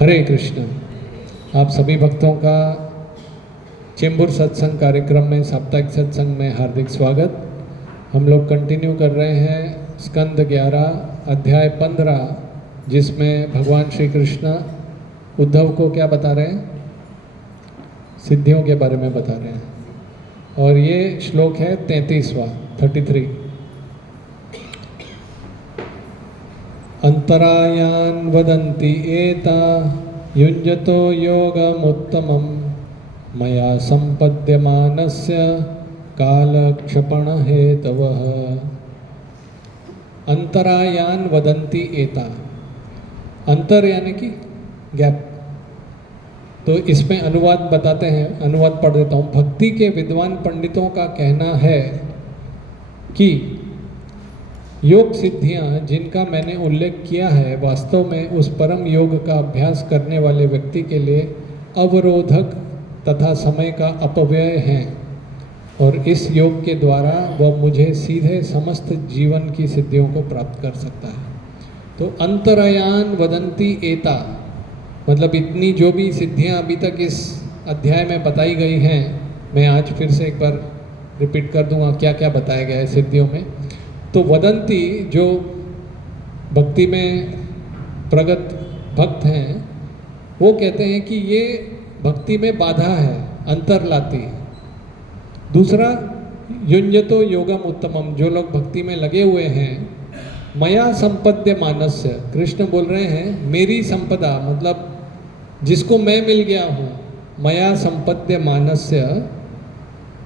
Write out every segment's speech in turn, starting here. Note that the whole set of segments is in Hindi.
हरे कृष्ण। आप सभी भक्तों का चेंबूर सत्संग कार्यक्रम में, साप्ताहिक सत्संग में हार्दिक स्वागत। हम लोग कंटिन्यू कर रहे हैं स्कंद 11 अध्याय 15, जिसमें भगवान श्री कृष्ण उद्धव को क्या बता रहे हैं? सिद्धियों के बारे में बता रहे हैं। और ये श्लोक है 33वां 33। अंतरायान वदन्ति एता युञ्जतो योगमुत्तमं मया संपद्यमानस्य कालक्षपण हेतवः। अंतरायान वदन्ति एता, अंतर यानी कि गैप। तो इसमें अनुवाद बताते हैं, अनुवाद पढ़ देता हूँ। भक्ति के विद्वान पंडितों का कहना है कि योग सिद्धियां जिनका मैंने उल्लेख किया है वास्तव में उस परम योग का अभ्यास करने वाले व्यक्ति के लिए अवरोधक तथा समय का अपव्यय हैं, और इस योग के द्वारा वह मुझे सीधे समस्त जीवन की सिद्धियों को प्राप्त कर सकता है। तो अंतरायान वदन्ति एता मतलब इतनी जो भी सिद्धियां अभी तक इस अध्याय में बताई गई हैं, मैं आज फिर से एक बार रिपीट कर दूंगा क्या क्या बताया गया है सिद्धियों में। तो वदंती जो भक्ति में प्रगत भक्त हैं वो कहते हैं कि ये भक्ति में बाधा है, अंतर लाती है। दूसरा, युञ्जतो योगम उत्तमम, जो लोग भक्ति में लगे हुए हैं, मया संपद्य मानस्य, कृष्ण बोल रहे हैं मेरी संपदा मतलब जिसको मैं मिल गया हूँ, मया संपद्य मानस्य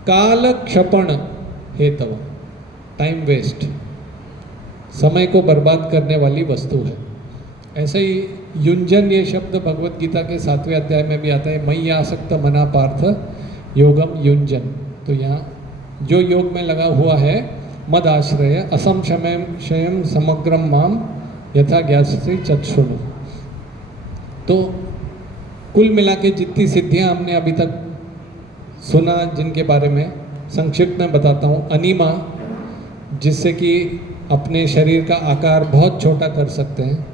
काल क्षपण हेतव, टाइम वेस्ट, समय को बर्बाद करने वाली वस्तु है। ऐसे ही युंजन ये शब्द भगवत गीता के 7वें अध्याय में भी आता है, मयि आसक्त मना पार्थ योगम युंजन। तो यहाँ जो योग में लगा हुआ है, मद आश्रय असंशयम समग्रम माम यथा ज्ञास्यसि चक्षुषु। तो कुल मिला के जितनी सिद्धियाँ हमने अभी तक सुना, जिनके बारे में संक्षिप्त में बताता हूँ। अनिमा, जिससे कि अपने शरीर का आकार बहुत छोटा कर सकते हैं।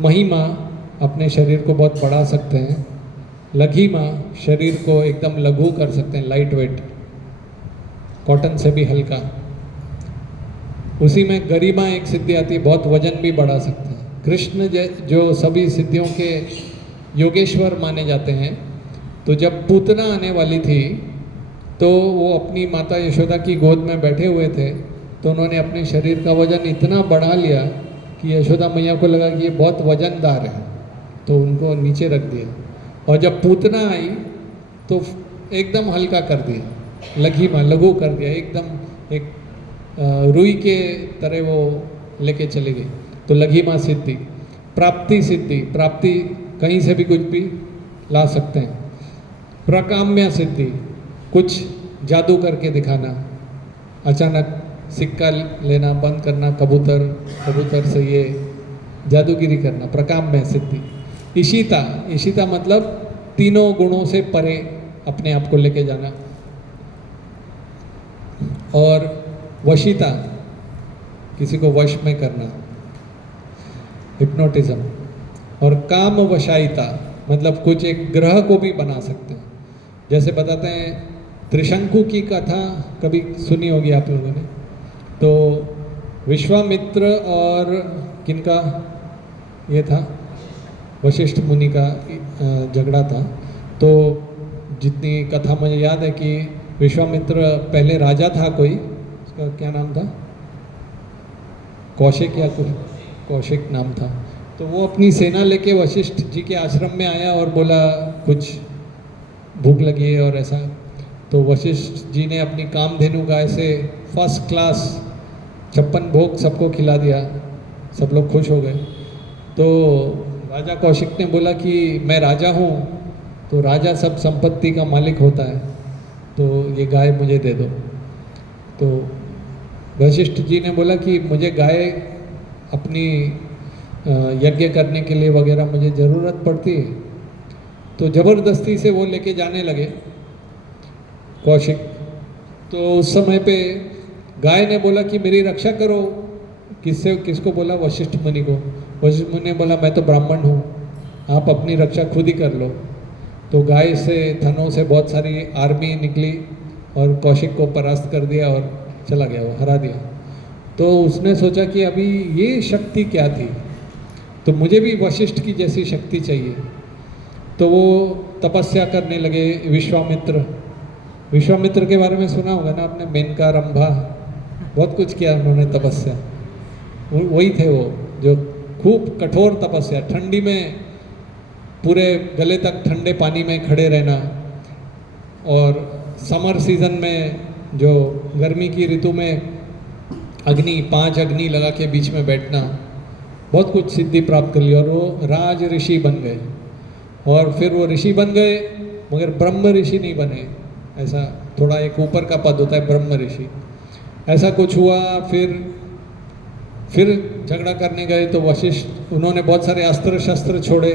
महिमा, अपने शरीर को बहुत बढ़ा सकते हैं। लघिमा, शरीर को एकदम लघु कर सकते हैं, लाइट वेट, कॉटन से भी हल्का। उसी में गरिमा एक सिद्धि आती है, बहुत वजन भी बढ़ा सकते हैं। कृष्ण जो सभी सिद्धियों के योगेश्वर माने जाते हैं, तो जब पूतना आने वाली थी तो वो अपनी माता यशोदा की गोद में बैठे हुए थे, तो उन्होंने अपने शरीर का वजन इतना बढ़ा लिया कि यशोदा मैया को लगा कि ये बहुत वजनदार है, तो उनको नीचे रख दिया। और जब पूतना आई तो एकदम हल्का कर दिया, लघिमा, लघु कर दिया, एकदम एक रुई के तरह वो लेके चली गई। तो लघिमा सिद्धि। प्राप्ति सिद्धि, प्राप्ति कहीं से भी कुछ भी ला सकते हैं। प्रकाम्य सिद्धि, कुछ जादू करके दिखाना, अचानक सिक्का लेना बंद करना, कबूतर से ये जादूगिरी करना, प्रकाम्य सिद्धि। ईशिता, ईशिता मतलब तीनों गुणों से परे अपने आप को लेके जाना। और वशिता, किसी को वश में करना, हिप्नोटिज्म। और काम वशायिता मतलब कुछ एक ग्रह को भी बना सकते हैं। जैसे बताते हैं, त्रिशंकु की कथा कभी सुनी होगी आप लोगों ने। तो विश्वामित्र और किनका ये था, वशिष्ठ मुनि का झगड़ा था। तो जितनी कथा मुझे याद है कि विश्वामित्र पहले राजा था, कोई उसका क्या नाम था, कौशिक या कुछ, कौशिक नाम था। तो वो अपनी सेना लेके वशिष्ठ जी के आश्रम में आया और बोला कुछ भूख लगी है और ऐसा। तो वशिष्ठ जी ने अपनी कामधेनु गाय से फर्स्ट क्लास 56 भोग सबको खिला दिया, सब लोग खुश हो गए। तो राजा कौशिक ने बोला कि मैं राजा हूँ, तो राजा सब संपत्ति का मालिक होता है, तो ये गाय मुझे दे दो। तो वशिष्ठ जी ने बोला कि मुझे गाय अपनी यज्ञ करने के लिए वगैरह मुझे ज़रूरत पड़ती है। तो ज़बरदस्ती से वो लेके जाने लगे कौशिक। तो उस समय पे गाय ने बोला कि मेरी रक्षा करो। किसको बोला? वशिष्ठ मुनि को। वशिष्ठ मुनि ने बोला मैं तो ब्राह्मण हूँ, आप अपनी रक्षा खुद ही कर लो। तो गाय से, थनों से बहुत सारी आर्मी निकली और कौशिक को परास्त कर दिया और चला गया, वो हरा दिया। तो उसने सोचा कि अभी ये शक्ति क्या थी, तो मुझे भी वशिष्ठ की जैसी शक्ति चाहिए। तो वो तपस्या करने लगे। विश्वामित्र, विश्वामित्र के बारे में सुना होगा ना आपने, मेनका, रंभा, बहुत कुछ किया उन्होंने तपस्या। वही थे वो जो खूब कठोर तपस्या, ठंडी में पूरे गले तक ठंडे पानी में खड़े रहना, और समर सीजन में जो गर्मी की ऋतु में अग्नि, 5 अग्नि लगा के बीच में बैठना, बहुत कुछ सिद्धि प्राप्त कर ली और वो राज ऋषि बन गए। और फिर वो ऋषि बन गए मगर ब्रह्म ऋषि नहीं बने, ऐसा थोड़ा एक ऊपर का पद होता है ब्रह्म ऋषि, ऐसा कुछ हुआ। फिर झगड़ा करने गए तो वशिष्ठ, उन्होंने बहुत सारे अस्त्र शस्त्र छोड़े,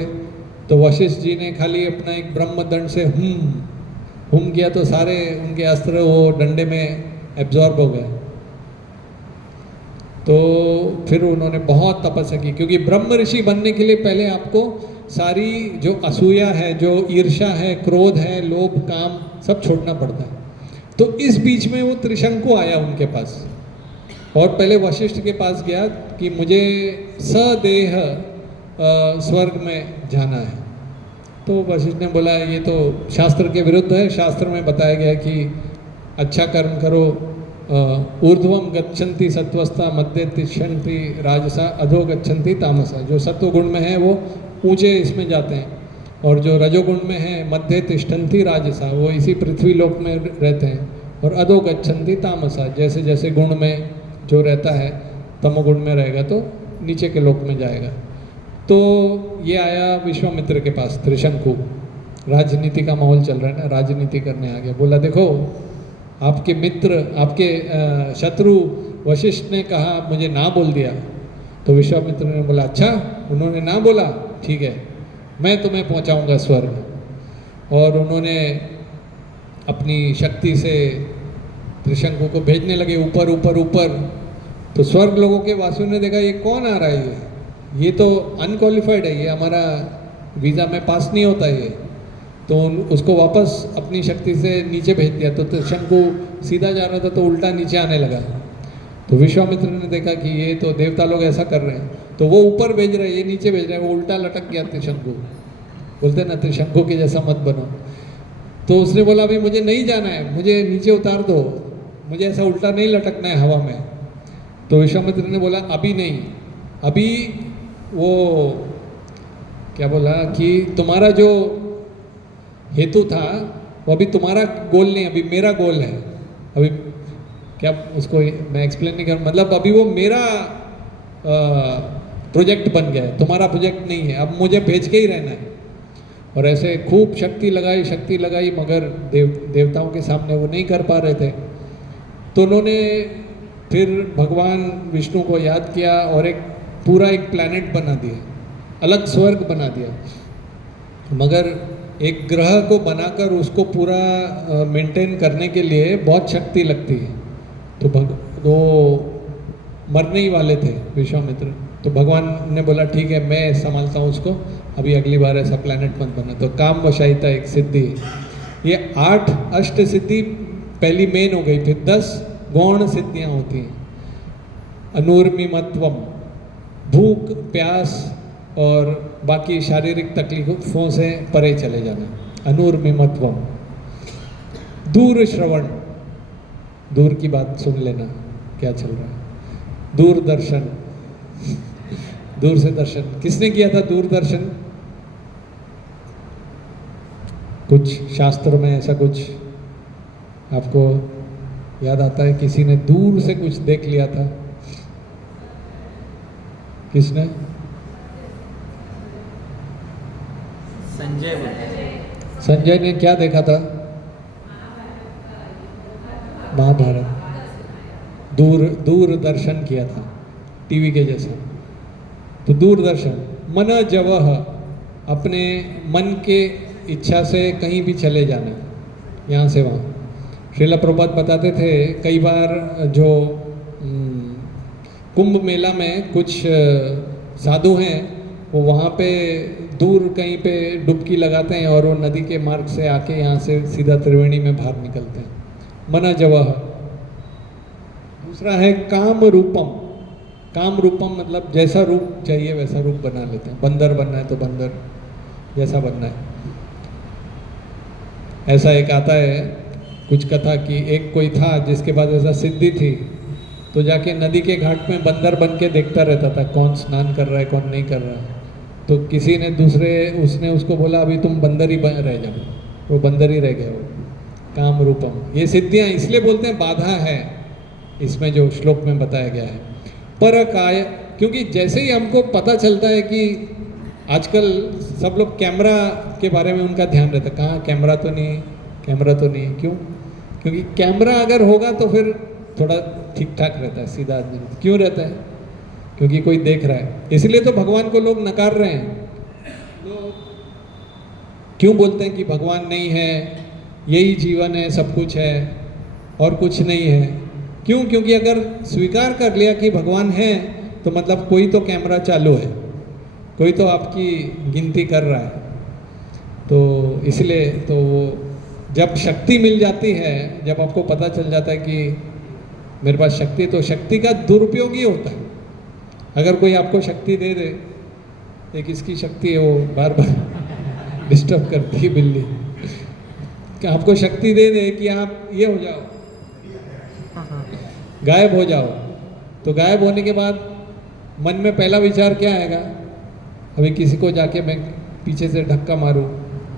तो वशिष्ठ जी ने खाली अपना एक ब्रह्म दंड से हुम किया तो सारे उनके अस्त्र वो डंडे में एब्जॉर्ब हो गए। तो फिर उन्होंने बहुत तपस्या की, क्योंकि ब्रह्म ऋषि बनने के लिए पहले आपको सारी जो असूया है, जो ईर्ष्या है, क्रोध है, लोभ, काम, सब छोड़ना पड़ता है। तो इस बीच में वो त्रिशंकु आया उनके पास और पहले वशिष्ठ के पास गया कि मुझे सदेह स्वर्ग में जाना है। तो वशिष्ठ ने बोला ये तो शास्त्र के विरुद्ध है, शास्त्र में बताया गया कि अच्छा कर्म करो, ऊर्ध्वम गच्छन्ति सत्वस्था मध्य तिष्ठन्ति राजसा अधो गच्छन्ति तामसा। जो सत्व गुण में है वो ऊंचे इसमें जाते हैं, और जो रजोगुण में है मध्य तिष्ठन्ति राजसा, वो इसी पृथ्वी लोक में रहते हैं, और अधो गच्छन्ति तामसा, जैसे जैसे गुण में जो रहता है तमोगुण में रहेगा तो नीचे के लोक में जाएगा। तो ये आया विश्वामित्र के पास त्रिशंकु, राजनीति का माहौल चल रहा है ना, राजनीति करने आ गया। बोला देखो आपके मित्र, आपके शत्रु वशिष्ठ ने कहा मुझे ना बोल दिया। तो विश्वामित्र ने बोला अच्छा उन्होंने ना बोला, ठीक है मैं तुम्हें पहुंचाऊंगा स्वर्ग। और उन्होंने अपनी शक्ति से त्रिशंकु को भेजने लगे ऊपर ऊपर ऊपर। तो स्वर्ग लोगों के वासियों ने देखा ये कौन आ रहा है, ये तो अनक्वालिफाइड है, ये हमारा वीज़ा में पास नहीं होता है। तो उसको वापस अपनी शक्ति से नीचे भेज दिया। तो त्रिशंकु सीधा जा रहा था तो उल्टा नीचे आने लगा। तो विश्वामित्र ने देखा कि ये तो देवता लोग ऐसा कर रहे हैं, तो वो ऊपर भेज रहे हैं, ये नीचे भेज रहे हैं, वो उल्टा लटक गया त्रिशंकु। बोलते ना त्रिशंकु के जैसा मत बनो। तो उसने बोला अभी मुझे नहीं जाना है, मुझे नीचे उतार दो, मुझे ऐसा उल्टा नहीं लटकना है हवा में। तो विश्वामित्र ने बोला अभी नहीं, अभी वो क्या बोला कि तुम्हारा जो हेतु था वो अभी तुम्हारा गोल नहीं, अभी मेरा गोल है। अभी क्या उसको मैं एक्सप्लेन नहीं कर, मतलब अभी वो मेरा प्रोजेक्ट बन गया है, तुम्हारा प्रोजेक्ट नहीं है, अब मुझे भेज के ही रहना है। और ऐसे खूब शक्ति लगाई मगर देवताओं के सामने वो नहीं कर पा रहे थे। तो उन्होंने फिर भगवान विष्णु को याद किया और एक पूरा एक प्लैनेट बना दिया, अलग स्वर्ग बना दिया। मगर एक ग्रह को बनाकर उसको पूरा मेंटेन करने के लिए बहुत शक्ति लगती है। तो वो मरने ही वाले थे विश्वामित्र। तो भगवान ने बोला ठीक है मैं संभालता हूँ उसको, अभी अगली बार ऐसा प्लैनेट मत बना। तो काम वशायिता एक सिद्धि, ये 8 अष्ट सिद्धि पहली मेन हो गई, फिर 10 गौण सिद्धियाँ होती हैं। अनूर्मिमत्वम, भूख प्यास और बाकी शारीरिक तकलीफों से परे चले जाना, अनूर्मिमत्वम। दूर श्रवण, दूर की बात सुन लेना क्या चल रहा है। दूरदर्शन, दूर से दर्शन, किसने किया था दूरदर्शन? कुछ शास्त्र में ऐसा कुछ आपको याद आता है, किसी ने दूर से कुछ देख लिया था? किसने? संजय ने क्या देखा था? महाभारत। दूरदर्शन किया था, टीवी के जैसा। तो दूरदर्शन, मन जवह, अपने मन के इच्छा से कहीं भी चले जाना, यहाँ से वहाँ। श्रील प्रभुपाद बताते थे कई बार जो कुंभ मेला में कुछ साधु हैं वो वहाँ पे दूर कहीं पे डुबकी लगाते हैं और वो नदी के मार्ग से आके यहाँ से सीधा त्रिवेणी में बाहर निकलते हैं। मन जवह। दूसरा है काम रूपम। काम रूपम मतलब जैसा रूप चाहिए वैसा रूप बना लेते हैं। बंदर बनना है तो बंदर जैसा बनना है। ऐसा एक आता है कुछ कथा कि एक कोई था जिसके पास ऐसा सिद्धि थी, तो जाके नदी के घाट में बंदर बन के देखता रहता था कौन स्नान कर रहा है कौन नहीं कर रहा है। तो किसी ने उसने उसको बोला अभी तुम बंदर ही रह जाओ, वो बंदर ही रह गया। वो काम रूपम। ये सिद्धियाँ इसलिए बोलते हैं बाधा है इसमें जो श्लोक में बताया गया है। पर काय, क्योंकि जैसे ही हमको पता चलता है कि आजकल सब लोग कैमरा के बारे में उनका ध्यान रहता है, कहाँ कैमरा तो नहीं, कैमरा तो नहीं। क्यों? क्योंकि कैमरा अगर होगा तो फिर थोड़ा ठीक ठाक रहता है, सीधा आदमी। क्यों रहता है? क्योंकि कोई देख रहा है। इसलिए तो भगवान को लोग नकार रहे हैं। लोग क्यों बोलते हैं कि भगवान नहीं है, यही जीवन है, सब कुछ है और कुछ नहीं है? क्यों? क्योंकि अगर स्वीकार कर लिया कि भगवान है तो मतलब कोई तो कैमरा चालू है, कोई तो आपकी गिनती कर रहा है। तो इसलिए तो जब शक्ति मिल जाती है, जब आपको पता चल जाता है कि मेरे पास शक्ति, तो शक्ति का दुरुपयोग ही होता है। अगर कोई आपको शक्ति दे दे, एक इसकी शक्ति है वो बार बार डिस्टर्ब करती है बिल्ली, कि आपको शक्ति दे दे कि आप ये हो जाओ, गायब हो जाओ, तो गायब होने के बाद मन में पहला विचार क्या आएगा? अभी किसी को जाके मैं पीछे से धक्का मारूं,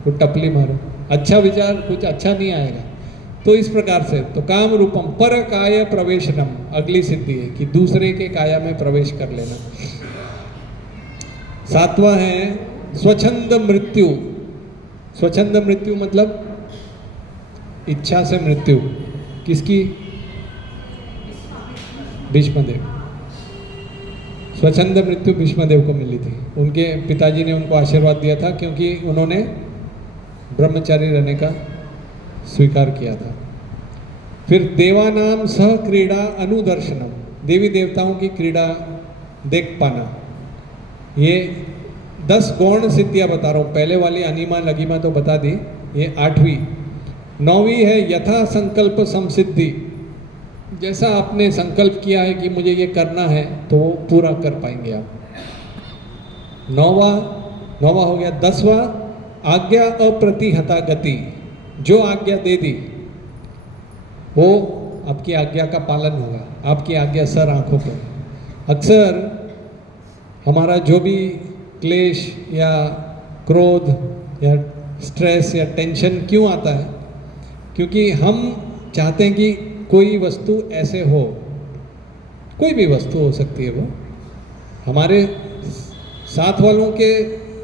को टपली मारूं। अच्छा विचार, कुछ अच्छा नहीं आएगा। तो इस प्रकार से तो काम रूपम पर काय प्रवेशनम, अगली सिद्धि है कि दूसरे के काया में प्रवेश कर लेना। सातवां है स्वच्छंद मृत्यु। स्वच्छंद मृत्यु मतलब इच्छा से मृत्यु। किसकी? भीष्मदेव। स्वच्छंद मृत्यु भीष्मदेव को मिली थी। उनके पिताजी ने उनको आशीर्वाद दिया था क्योंकि उन्होंने ब्रह्मचारी रहने का स्वीकार किया था। फिर देवानाम सह क्रीड़ा अनुदर्शनम, देवी देवताओं की क्रीड़ा देख पाना। ये 10 गौण सिद्धियां बता रहा हूँ। पहले वाली अनिमा लघिमा तो बता दी, ये 8वीं। 9वीं है यथा संकल्प समसिद्धि। जैसा आपने संकल्प किया है कि मुझे ये करना है तो वो पूरा कर पाएंगे आप। 9वां हो गया। 10वां आज्ञा अप्रतिहता गति। जो आज्ञा दे दी वो आपकी आज्ञा का पालन होगा। आपकी आज्ञा सर आंखों पर। अक्सर हमारा जो भी क्लेश या क्रोध या स्ट्रेस या टेंशन क्यों आता है? क्योंकि हम चाहते हैं कि कोई वस्तु ऐसे हो, कोई भी वस्तु हो सकती है, वो हमारे साथ वालों के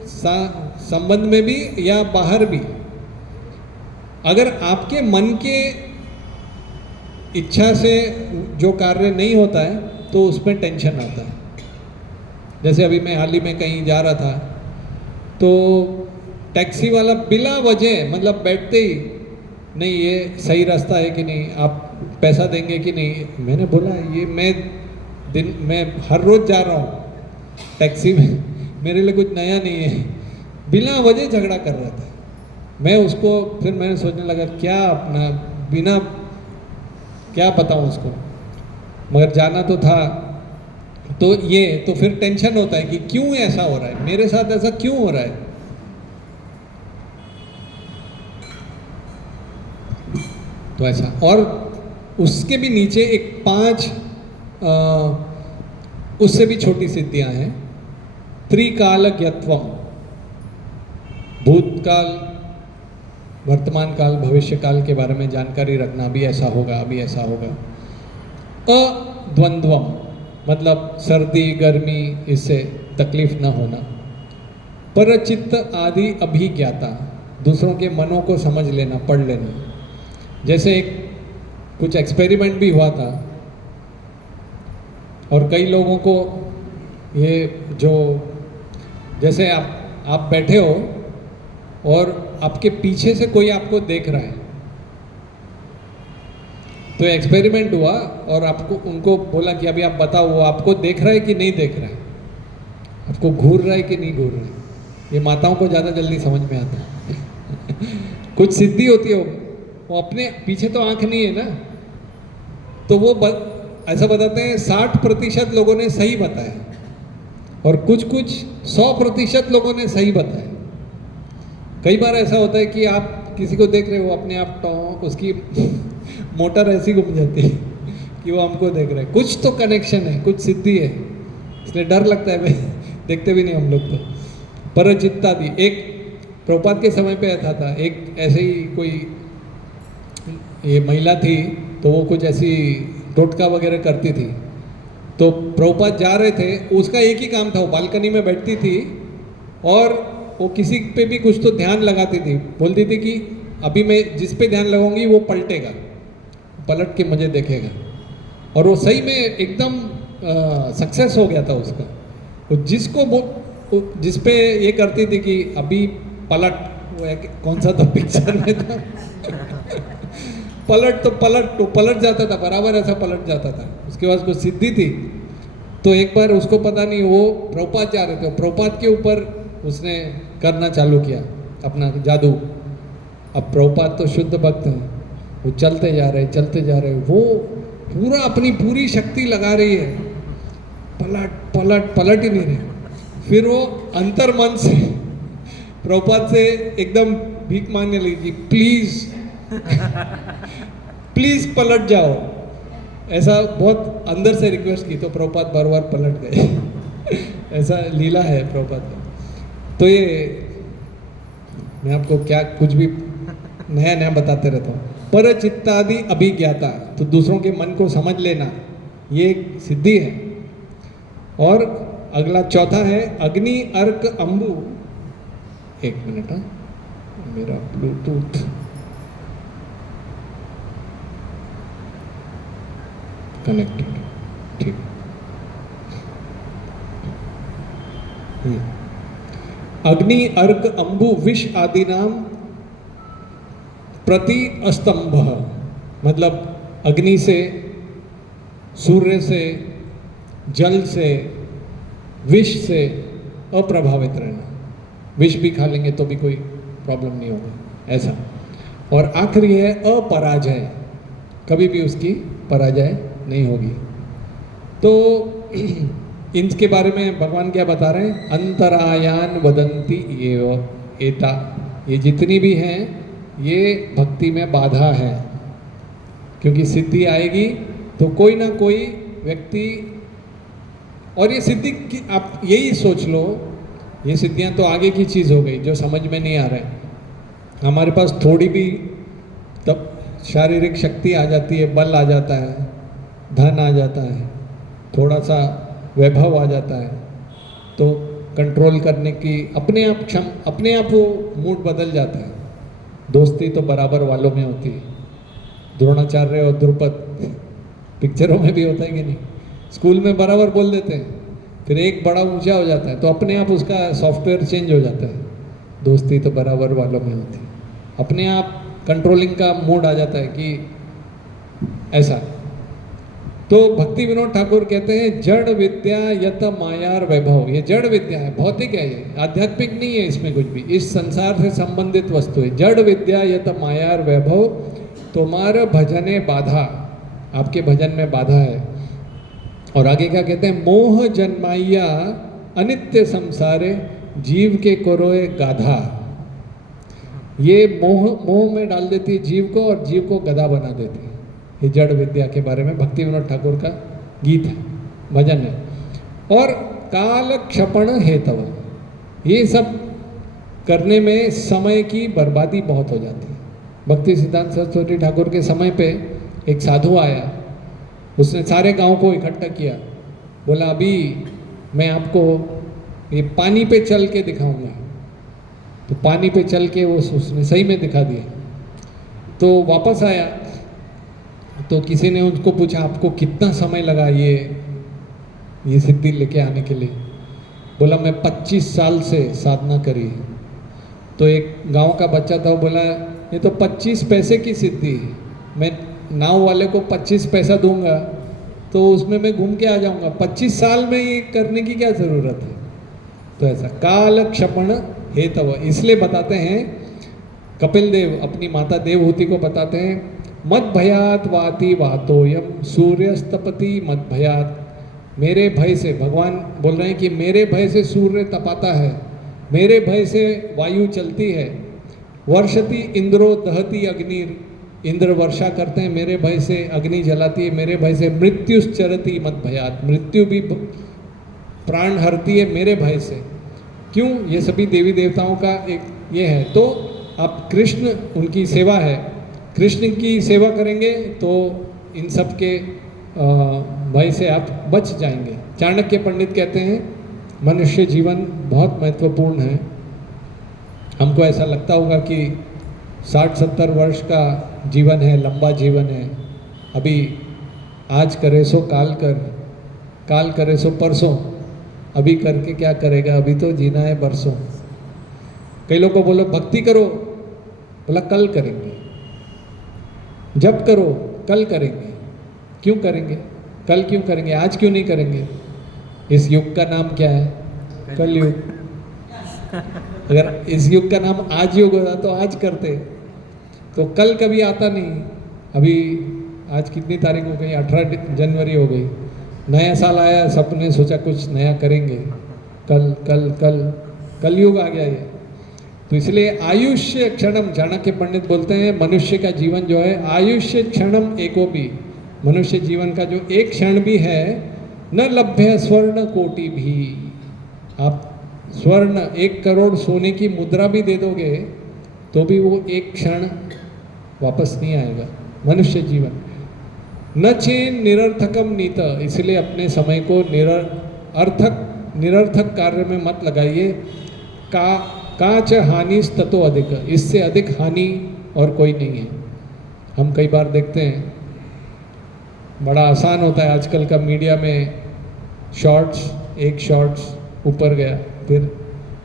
संबंध में भी या बाहर भी। अगर आपके मन के इच्छा से जो कार्य नहीं होता है तो उसमें टेंशन आता है। जैसे अभी मैं हाल ही में कहीं जा रहा था तो टैक्सी वाला बिला वजह मतलब बैठते ही, नहीं ये सही रास्ता है कि नहीं, आप पैसा देंगे कि नहीं। मैंने बोला ये मैं हर रोज़ जा रहा हूँ टैक्सी में, मेरे लिए कुछ नया नहीं है। बिना वजह झगड़ा कर रहा था। मैं उसको फिर मैंने सोचने लगा क्या अपना बिना क्या बताऊँ उसको, मगर जाना तो था। तो ये तो फिर टेंशन होता है कि क्यों ऐसा हो रहा है, मेरे साथ ऐसा क्यों हो रहा है। तो ऐसा, और उसके भी नीचे एक 5 उससे भी छोटी सिद्धियां हैं। त्रिकालज्ञत्वम, भूतकाल, वर्तमान काल, भविष्य काल के बारे में जानकारी रखना, अभी ऐसा होगा, अभी ऐसा होगा। अद्वंद्वम मतलब सर्दी गर्मी इससे तकलीफ ना होना। परचित्त आदि अभिज्ञाता, दूसरों के मनों को समझ लेना, पढ़ लेना। जैसे एक कुछ एक्सपेरिमेंट भी हुआ था और कई लोगों को ये जो जैसे आप बैठे हो और आपके पीछे से कोई आपको देख रहा है, तो एक्सपेरिमेंट हुआ और आपको उनको बोला कि अभी आप बताओ वो आपको देख रहा है कि नहीं देख रहा है। आपको घूर रहा है कि नहीं घूर रहा है, ये माताओं को ज़्यादा जल्दी समझ में आता है। कुछ सिद्धि होती है, वो अपने पीछे तो आंख नहीं है ना, तो वो ऐसा बताते हैं 60% लोगों ने सही बताया और कुछ 100% लोगों ने सही बताया। कई बार ऐसा होता है कि आप किसी को देख रहे हो, अपने आप उसकी मोटर ऐसी घूम जाती है कि वो हमको देख रहा है। कुछ तो कनेक्शन है, कुछ सिद्धि है, इसलिए डर लगता है भाई, देखते भी नहीं हम लोग तो। परचित्तादि, एक प्रभुपाद के समय पे ऐसा था, एक ऐसे ही कोई ये महिला थी, तो वो कुछ ऐसी टोटका वगैरह करती थी, तो प्रभुपाद जा रहे थे, उसका एक ही काम था, वो बालकनी में बैठती थी और वो किसी पे भी कुछ तो ध्यान लगाती थी, बोलती थी कि अभी मैं जिस पे ध्यान लगाऊंगी वो पलटेगा, पलट के मुझे देखेगा, और वो सही में एकदम सक्सेस हो गया था उसका। वो जिस पे ये करती थी कि अभी पलट, वो कौन सा तो पिक्चर में था पलट तो पलट जाता था, बराबर ऐसा पलट जाता था। उसके बाद कुछ सिद्धि थी, तो एक बार उसको पता नहीं, वो प्रभुपाद जा रहे थे, प्रभुपाद के ऊपर उसने करना चालू किया अपना जादू। अब प्रभुपाद तो शुद्ध भक्त हैं, वो चलते जा रहे, वो पूरा अपनी पूरी शक्ति लगा रही है, पलट ही नहीं रहे। फिर वो अंतर मन से प्रभुपाद से एकदम भीख मांगने लगी, प्लीज पलट जाओ, ऐसा बहुत अंदर से रिक्वेस्ट की, तो प्रभुपाद बार बार पलट गए। ऐसा लीला है प्रभुपाद का। तो ये मैं आपको क्या कुछ भी नया नया बताते रहता हूँ। परचित्तादि अभिज्ञाता, तो दूसरों के मन को समझ लेना, ये एक सिद्धि है। और अगला चौथा है अग्नि अर्क अंबु। एक मिनट, मेरा ब्लूटूथ कनेक्टेड, ठीक। अग्नि अर्क अंबु विष आदि नाम प्रति अस्तंभ, मतलब अग्नि से, सूर्य से, जल से, विष से अप्रभावित रहना। विष भी खा लेंगे तो भी कोई प्रॉब्लम नहीं होगा, ऐसा। और आखिरी है अपराजय, कभी भी उसकी पराजय नहीं होगी। तो इनके बारे में भगवान क्या बता रहे हैं? अंतरायान वदंती एव एता, ये जितनी भी हैं ये भक्ति में बाधा है, क्योंकि सिद्धि आएगी तो कोई ना कोई व्यक्ति, और ये सिद्धि की आप यही सोच लो, ये सिद्धियां तो आगे की चीज़ हो गई जो समझ में नहीं आ रहा है। हमारे पास थोड़ी भी तब शारीरिक शक्ति आ जाती है, बल आ जाता है, धन आ जाता है, थोड़ा सा वैभव आ जाता है, तो कंट्रोल करने की अपने आप वो मूड बदल जाता है। दोस्ती तो बराबर वालों में होती है, द्रोणाचार्य और द्रुपद पिक्चरों में भी होता है कि नहीं? स्कूल में बराबर बोल देते हैं, फिर एक बड़ा ऊंचा हो जाता है तो अपने आप उसका सॉफ्टवेयर चेंज हो जाता है। दोस्ती तो बराबर वालों में होती है, अपने आप कंट्रोलिंग का मूड आ जाता है कि ऐसा। तो भक्ति विनोद ठाकुर कहते हैं जड़ विद्या यत मायार वैभव, ये जड़ विद्या है, भौतिक है, ये आध्यात्मिक नहीं है, इसमें कुछ भी, इस संसार से संबंधित वस्तु है। जड़ विद्या यत मायार वैभव तुम्हारा भजने बाधा, आपके भजन में बाधा है। और आगे क्या कहते हैं? मोह जन्माइया अनित्य संसारे जीव के करोए गाधा, ये मोह में डाल देती है जीव को और जीव को गधा बना देती है। ये जड़ विद्या के बारे में भक्ति विनोद ठाकुर का गीत है, भजन है। और काल क्षपण हेतव, ये सब करने में समय की बर्बादी बहुत हो जाती है। भक्ति सिद्धांत सरस्वती ठाकुर के समय पे एक साधु आया, उसने सारे गांव को इकट्ठा किया, बोला अभी मैं आपको ये पानी पे चल के दिखाऊंगा। तो पानी पे चल के वो उसने सही में दिखा दिया। तो वापस आया तो किसी ने उसको पूछा आपको कितना समय लगा ये सिद्धि लेके आने के लिए? बोला मैं 25 साल से साधना करी। तो एक गांव का बच्चा था, वो बोला ये तो 25 पैसे की सिद्धि है, मैं नाव वाले को 25 पैसा दूंगा तो उसमें मैं घूम के आ जाऊंगा, 25 साल में ये करने की क्या ज़रूरत है? तो ऐसा काल क्षपण हेतव, इसलिए बताते हैं कपिल देव अपनी माता देवहूति को बताते हैं, मद भयात वाति वातोयम सूर्यस्तपति मद भयात, मेरे भय से, भगवान बोल रहे हैं कि मेरे भय से सूर्य तपाता है, मेरे भय से वायु चलती है, वर्षति इंद्रो दहति अग्नि, इंद्र वर्षा करते हैं, मेरे भय से अग्नि जलाती है, मेरे भय से मृत्युश्चरति मद भयात, मृत्यु भी प्राण हरती है मेरे भय से। क्यों? ये सभी देवी देवताओं का एक ये है। तो आप कृष्ण, उनकी सेवा है, कृष्ण की सेवा करेंगे तो इन सब के भय से आप बच जाएंगे। चाणक्य पंडित कहते हैं मनुष्य जीवन बहुत महत्वपूर्ण है। हमको ऐसा लगता होगा कि 60-70 वर्ष का जीवन है, लंबा जीवन है, अभी आज करे सो काल कर, काल करे सो परसों, अभी करके क्या करेगा, अभी तो जीना है बरसों। कई लोगों को बोलो भक्ति करो, बोला कल करेंगे, जब करो कल करेंगे। क्यों करेंगे? कल क्यों करेंगे? आज क्यों नहीं करेंगे? इस युग का नाम क्या है? कल युग। अगर इस युग का नाम आज युग होता तो आज करते, तो कल कभी आता नहीं। अभी आज कितनी तारीख हो गई? 18 जनवरी हो गई। नया साल आया, सबने सोचा कुछ नया करेंगे, कल कल कल कलयुग आ गया ये। तो इसलिए आयुष्य क्षणम, चाणक्य पंडित बोलते हैं मनुष्य का जीवन जो है आयुष्य क्षणम एको भी, मनुष्य जीवन का जो एक क्षण भी है, न लभ्य स्वर्ण कोटि भी। आप स्वर्ण 1 करोड़ सोने की मुद्रा भी दे दोगे तो भी वो एक क्षण वापस नहीं आएगा। मनुष्य जीवन न चेन निरर्थकम नीत, इसलिए अपने समय को निरर्थक कार्य में मत लगाइए। काच हानि ततो अधिक, इससे अधिक हानि और कोई नहीं है। हम कई बार देखते हैं, बड़ा आसान होता है आजकल का मीडिया में, शॉर्ट्स, एक शॉर्ट्स ऊपर गया, फिर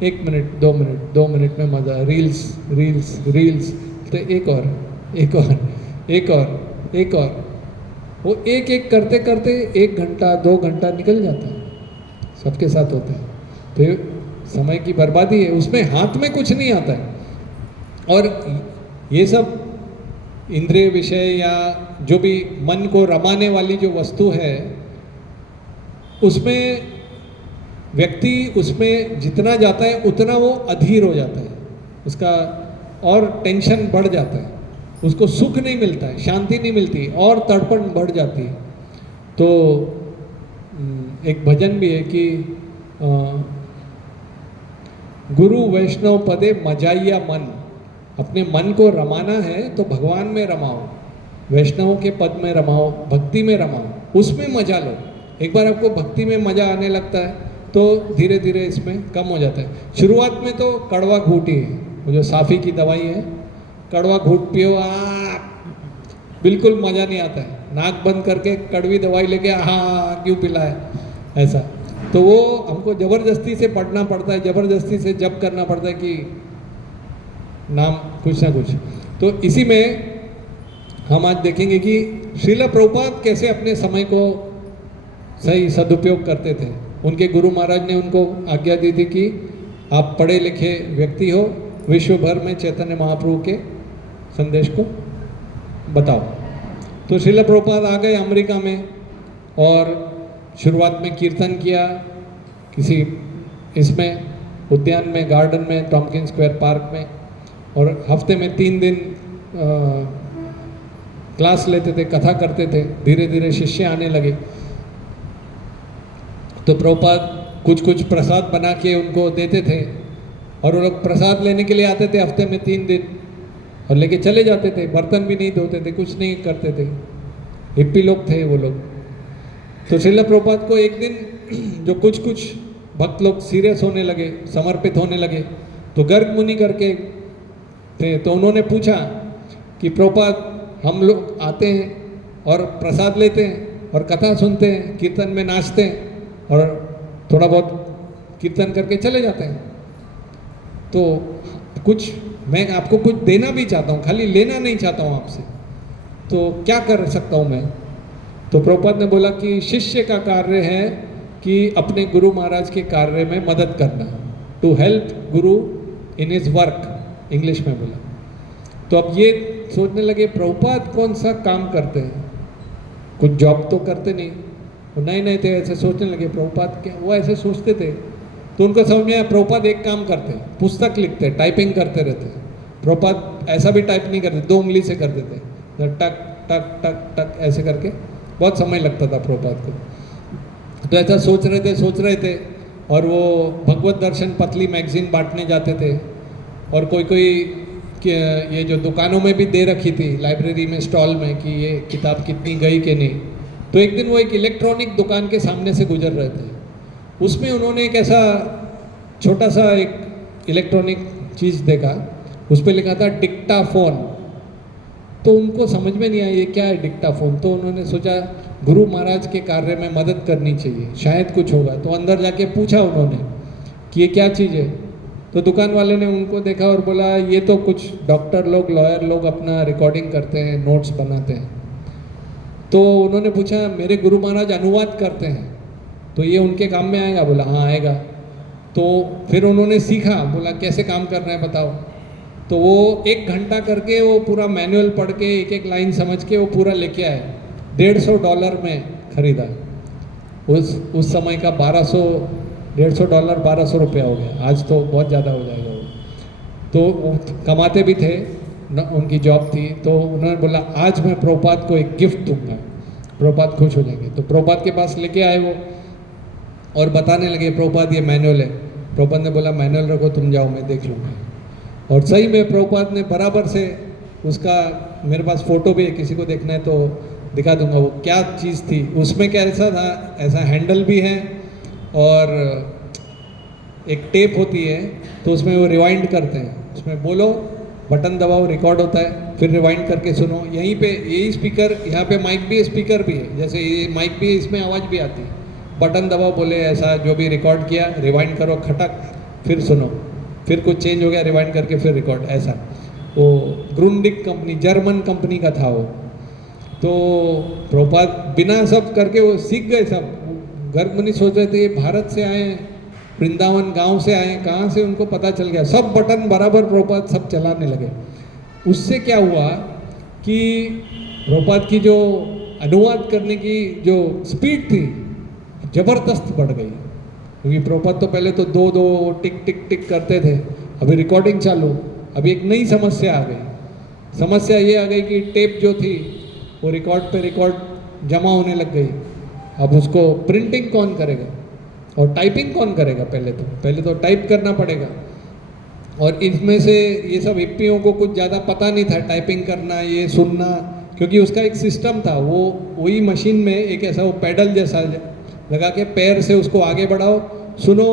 1 मिनट 2 मिनट 2 मिनट में मज़ा, रील्स रील्स रील्स, तो एक और एक और एक और एक और, वो एक एक करते करते 1 घंटा 2 घंटा निकल जाता है। सबके साथ होता है, तो समय की बर्बादी है, उसमें हाथ में कुछ नहीं आता है। और ये सब इंद्रिय विषय या जो भी मन को रमाने वाली जो वस्तु है, उसमें व्यक्ति उसमें जितना जाता है उतना वो अधीर हो जाता है, उसका और टेंशन बढ़ जाता है, उसको सुख नहीं मिलता है, शांति नहीं मिलती और तड़पन बढ़ जाती है। तो एक भजन भी है कि गुरु वैष्णव पदे मजाइया मन, अपने मन को रमाना है तो भगवान में रमाओ, वैष्णवों के पद में रमाओ, भक्ति में रमाओ, उसमें मजा लो। एक बार आपको भक्ति में मजा आने लगता है तो धीरे धीरे इसमें कम हो जाता है। शुरुआत में तो कड़वा घूंट ही है, वो जो साफी की दवाई है, कड़वा घूंट पियो, बिल्कुल मज़ा नहीं आता है। नाक बंद करके कड़वी दवाई लेके क्यों पिलाए, ऐसा। तो वो हमको ज़बरदस्ती से पढ़ना पड़ता है, ज़बरदस्ती से जप करना पड़ता है कि नाम कुछ ना कुछ। तो इसी में हम आज देखेंगे कि श्रील प्रभुपाद कैसे अपने समय को सही सदुपयोग करते थे। उनके गुरु महाराज ने उनको आज्ञा दी थी कि आप पढ़े लिखे व्यक्ति हो, विश्व भर में चैतन्य महाप्रभु के संदेश को बताओ। तो श्रील प्रभुपाद आ गए अमेरिका में और शुरुआत में कीर्तन किया किसी इसमें उद्यान में, गार्डन में, टॉम्किन स्क्वायर पार्क में, और हफ्ते में 3 दिन क्लास लेते थे, कथा करते थे। धीरे धीरे शिष्य आने लगे तो प्रभुपाद कुछ कुछ प्रसाद बना के उनको देते थे और वो लोग प्रसाद लेने के लिए आते थे हफ्ते में 3 दिन और लेके चले जाते थे। बर्तन भी नहीं धोते थे, कुछ नहीं करते थे, हिप्पी लोग थे वो लोग। तो श्रील प्रभुपाद को एक दिन जो कुछ कुछ भक्त लोग सीरियस होने लगे, समर्पित होने लगे, तो गर्ग मुनि करके थे, तो उन्होंने पूछा कि प्रभुपाद हम लोग आते हैं और प्रसाद लेते हैं और कथा सुनते हैं, कीर्तन में नाचते हैं और थोड़ा बहुत कीर्तन करके चले जाते हैं, तो कुछ मैं आपको कुछ देना भी चाहता हूँ, खाली लेना नहीं चाहता हूँ आपसे, तो क्या कर सकता हूँ मैं? तो प्रभुपाद ने बोला कि शिष्य का कार्य है कि अपने गुरु महाराज के कार्य में मदद करना। To help Guru in his work, English में बोला। तो अब ये सोचने लगे प्रभुपाद कौन सा काम करते हैं, कुछ जॉब तो करते नहीं, वो नए नए थे, ऐसे सोचने लगे प्रभुपाद क्या, वो ऐसे सोचते थे। तो उनको समझ में आया प्रभुपाद एक काम करते हैं, पुस्तक लिखते, टाइपिंग करते रहते हैं। प्रभुपाद ऐसा भी टाइप नहीं करते, 2 उंगली से करते थे, टक टक टक टक ऐसे करके, बहुत समय लगता था प्रभुपाद को। तो ऐसा सोच रहे थे और वो भगवत दर्शन पतली मैगजीन बांटने जाते थे, और कोई ये जो दुकानों में भी दे रखी थी लाइब्रेरी में स्टॉल में कि ये किताब कितनी गई कि नहीं। तो एक दिन वो एक इलेक्ट्रॉनिक दुकान के सामने से गुजर रहे थे, उसमें उन्होंने एक ऐसा छोटा सा एक इलेक्ट्रॉनिक चीज़ देखा, उस पर लिखा था डिक्टाफोन। तो उनको समझ में नहीं आया ये क्या है डिक्टाफोन। तो उन्होंने सोचा गुरु महाराज के कार्य में मदद करनी चाहिए, शायद कुछ होगा। तो अंदर जाके पूछा उन्होंने कि ये क्या चीज़ है। तो दुकान वाले ने उनको देखा और बोला ये तो कुछ डॉक्टर लोग, लॉयर लोग अपना रिकॉर्डिंग करते हैं, नोट्स बनाते हैं। तो उन्होंने पूछा मेरे गुरु महाराज अनुवाद करते हैं, तो ये उनके काम में आएगा? बोला हाँ आएगा। तो फिर उन्होंने सीखा, बोला कैसे काम कर रहे हैं बताओ। तो वो 1 घंटा करके वो पूरा मैनुअल पढ़ के एक एक लाइन समझ के वो पूरा लेके आए। $150 में खरीदा। उस समय का $150 ₹1200 हो गया, आज तो बहुत ज़्यादा हो जाएगा वो। तो वो कमाते भी थे न, उनकी जॉब थी। तो उन्होंने बोला आज मैं प्रभुपाद को एक गिफ्ट दूंगा, प्रभुपाद खुश हो जाएंगे। तो प्रभुपाद के पास लेके आए वो और बताने लगे प्रभुपाद ये मैनुअल है। प्रभुपाद ने बोला मैनुअल रखो, तुम जाओ, मैं देख लूँगा। और सही में प्रभुपाद ने बराबर से उसका, मेरे पास फ़ोटो भी है, किसी को देखना है तो दिखा दूंगा वो क्या चीज़ थी। उसमें कैसा था, ऐसा हैंडल भी है और एक टेप होती है, तो उसमें वो रिवाइंड करते हैं, उसमें बोलो, बटन दबाओ, रिकॉर्ड होता है, फिर रिवाइंड करके सुनो। यहीं पे यही स्पीकर, यहाँ पे माइक भी, स्पीकर भी है, जैसे ये माइक भी, इसमें आवाज़ भी आती है। बटन दबाओ, बोले ऐसा जो भी रिकॉर्ड किया रिवाइंड करो, खटक, फिर सुनो, फिर कुछ चेंज हो गया रिवाइंड करके फिर रिकॉर्ड, ऐसा। वो ग्रुंडिक कंपनी, जर्मन कंपनी का था वो। तो प्रभुपाद बिना सब करके वो सीख गए सब। गर्भ मुनि सोच रहे थे ये भारत से आए, वृंदावन गांव से आए, कहाँ से उनको पता चल गया, सब बटन बराबर प्रभुपाद सब चलाने लगे। उससे क्या हुआ कि प्रभुपाद की जो अनुवाद करने की जो स्पीड थी ज़बरदस्त बढ़ गई। क्योंकि प्रभुपाद तो पहले तो 2-2 टिक टिक टिक करते थे, अभी रिकॉर्डिंग चालू। अभी एक नई समस्या आ गई। समस्या ये आ गई कि टेप जो थी वो रिकॉर्ड पे रिकॉर्ड जमा होने लग गई। अब उसको प्रिंटिंग कौन करेगा और टाइपिंग कौन करेगा? पहले तो टाइप करना पड़ेगा। और इसमें से ये सब हिप्पियों को कुछ ज़्यादा पता नहीं था टाइपिंग करना, ये सुनना, क्योंकि उसका एक सिस्टम था। वो वही मशीन में एक ऐसा वो पैडल जैसा लगा के पैर से उसको आगे बढ़ाओ, सुनो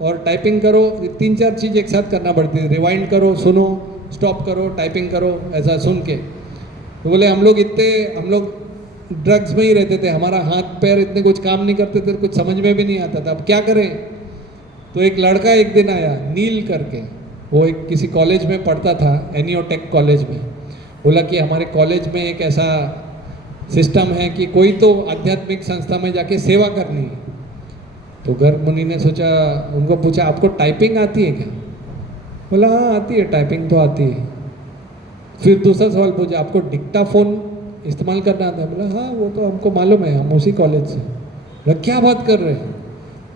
और टाइपिंग करो। 3-4 चीज़ एक साथ करना पड़ती है, रिवाइंड करो, सुनो, स्टॉप करो, टाइपिंग करो, ऐसा सुन के। तो बोले हम लोग ड्रग्स में ही रहते थे, हमारा हाथ पैर इतने कुछ काम नहीं करते थे, कुछ समझ में भी नहीं आता था, अब क्या करें। तो एक लड़का एक दिन आया, नील करके, वो एक किसी कॉलेज में पढ़ता था, एनियोटेक कॉलेज में। बोला कि हमारे कॉलेज में एक ऐसा सिस्टम है कि कोई तो आध्यात्मिक संस्था में जाके सेवा करनी है। तो गर्भ मुनि ने सोचा, उनको पूछा आपको टाइपिंग आती है क्या? बोला हाँ आती है, टाइपिंग तो आती है। फिर दूसरा सवाल पूछा आपको डिक्टाफोन इस्तेमाल करना आता है? बोला हाँ वो तो हमको मालूम है, हम उसी कॉलेज से। बोला क्या बात कर रहे हैं?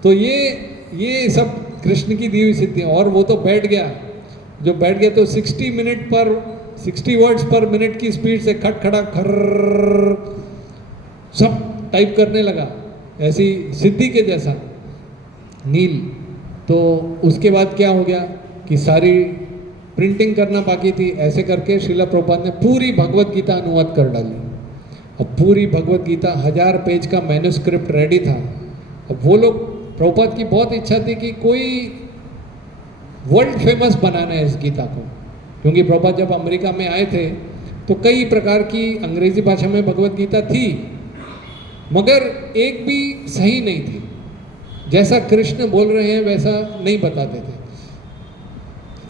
तो ये सब कृष्ण की दी हुई सिद्धि। और वो तो बैठ गया, जो बैठ गया तो 60 वर्ड्स पर मिनट की स्पीड से खटखड़ा खर्र सब टाइप करने लगा, ऐसी सिद्धि के जैसा नील। तो उसके बाद क्या हो गया कि सारी प्रिंटिंग करना बाकी थी। ऐसे करके श्रीला प्रभुपाद ने पूरी भगवत गीता अनुवाद कर डाली। अब पूरी भगवत गीता 1000 पेज का मैन्युस्क्रिप्ट रेडी था। अब वो लोग, प्रभुपाद की बहुत इच्छा थी कि कोई वर्ल्ड फेमस बनाना है इस गीता को। क्योंकि प्रभुपाद जब अमेरिका में आए थे तो कई प्रकार की अंग्रेजी भाषा में भगवत गीता थी, मगर एक भी सही नहीं थी। जैसा कृष्ण बोल रहे हैं वैसा नहीं बताते थे।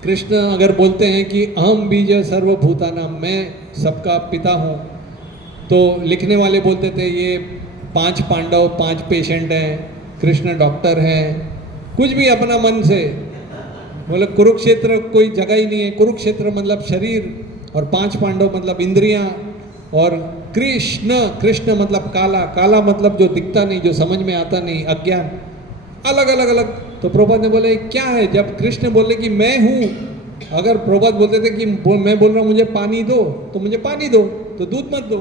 कृष्ण अगर बोलते हैं कि अहम बीज सर्वभूतानाम, मैं सबका पिता हूँ, तो लिखने वाले बोलते थे ये 5 पांडव, 5 पेशेंट हैं, कृष्ण डॉक्टर हैं, कुछ भी अपना मन से बोले कुरुक्षेत्र कोई जगह ही नहीं है, कुरुक्षेत्र मतलब शरीर, और 5 पांडव मतलब इंद्रियां, और कृष्ण, कृष्ण मतलब काला, काला मतलब जो दिखता नहीं, जो समझ में आता नहीं, अज्ञान, अलग अलग अलग। तो प्रभुपाद ने बोले क्या है, जब कृष्ण बोले कि मैं हूँ, अगर प्रभुपाद बोलते थे कि मैं बोल रहा हूँ मुझे पानी दो, तो मुझे पानी दो, तो दूध मत दो।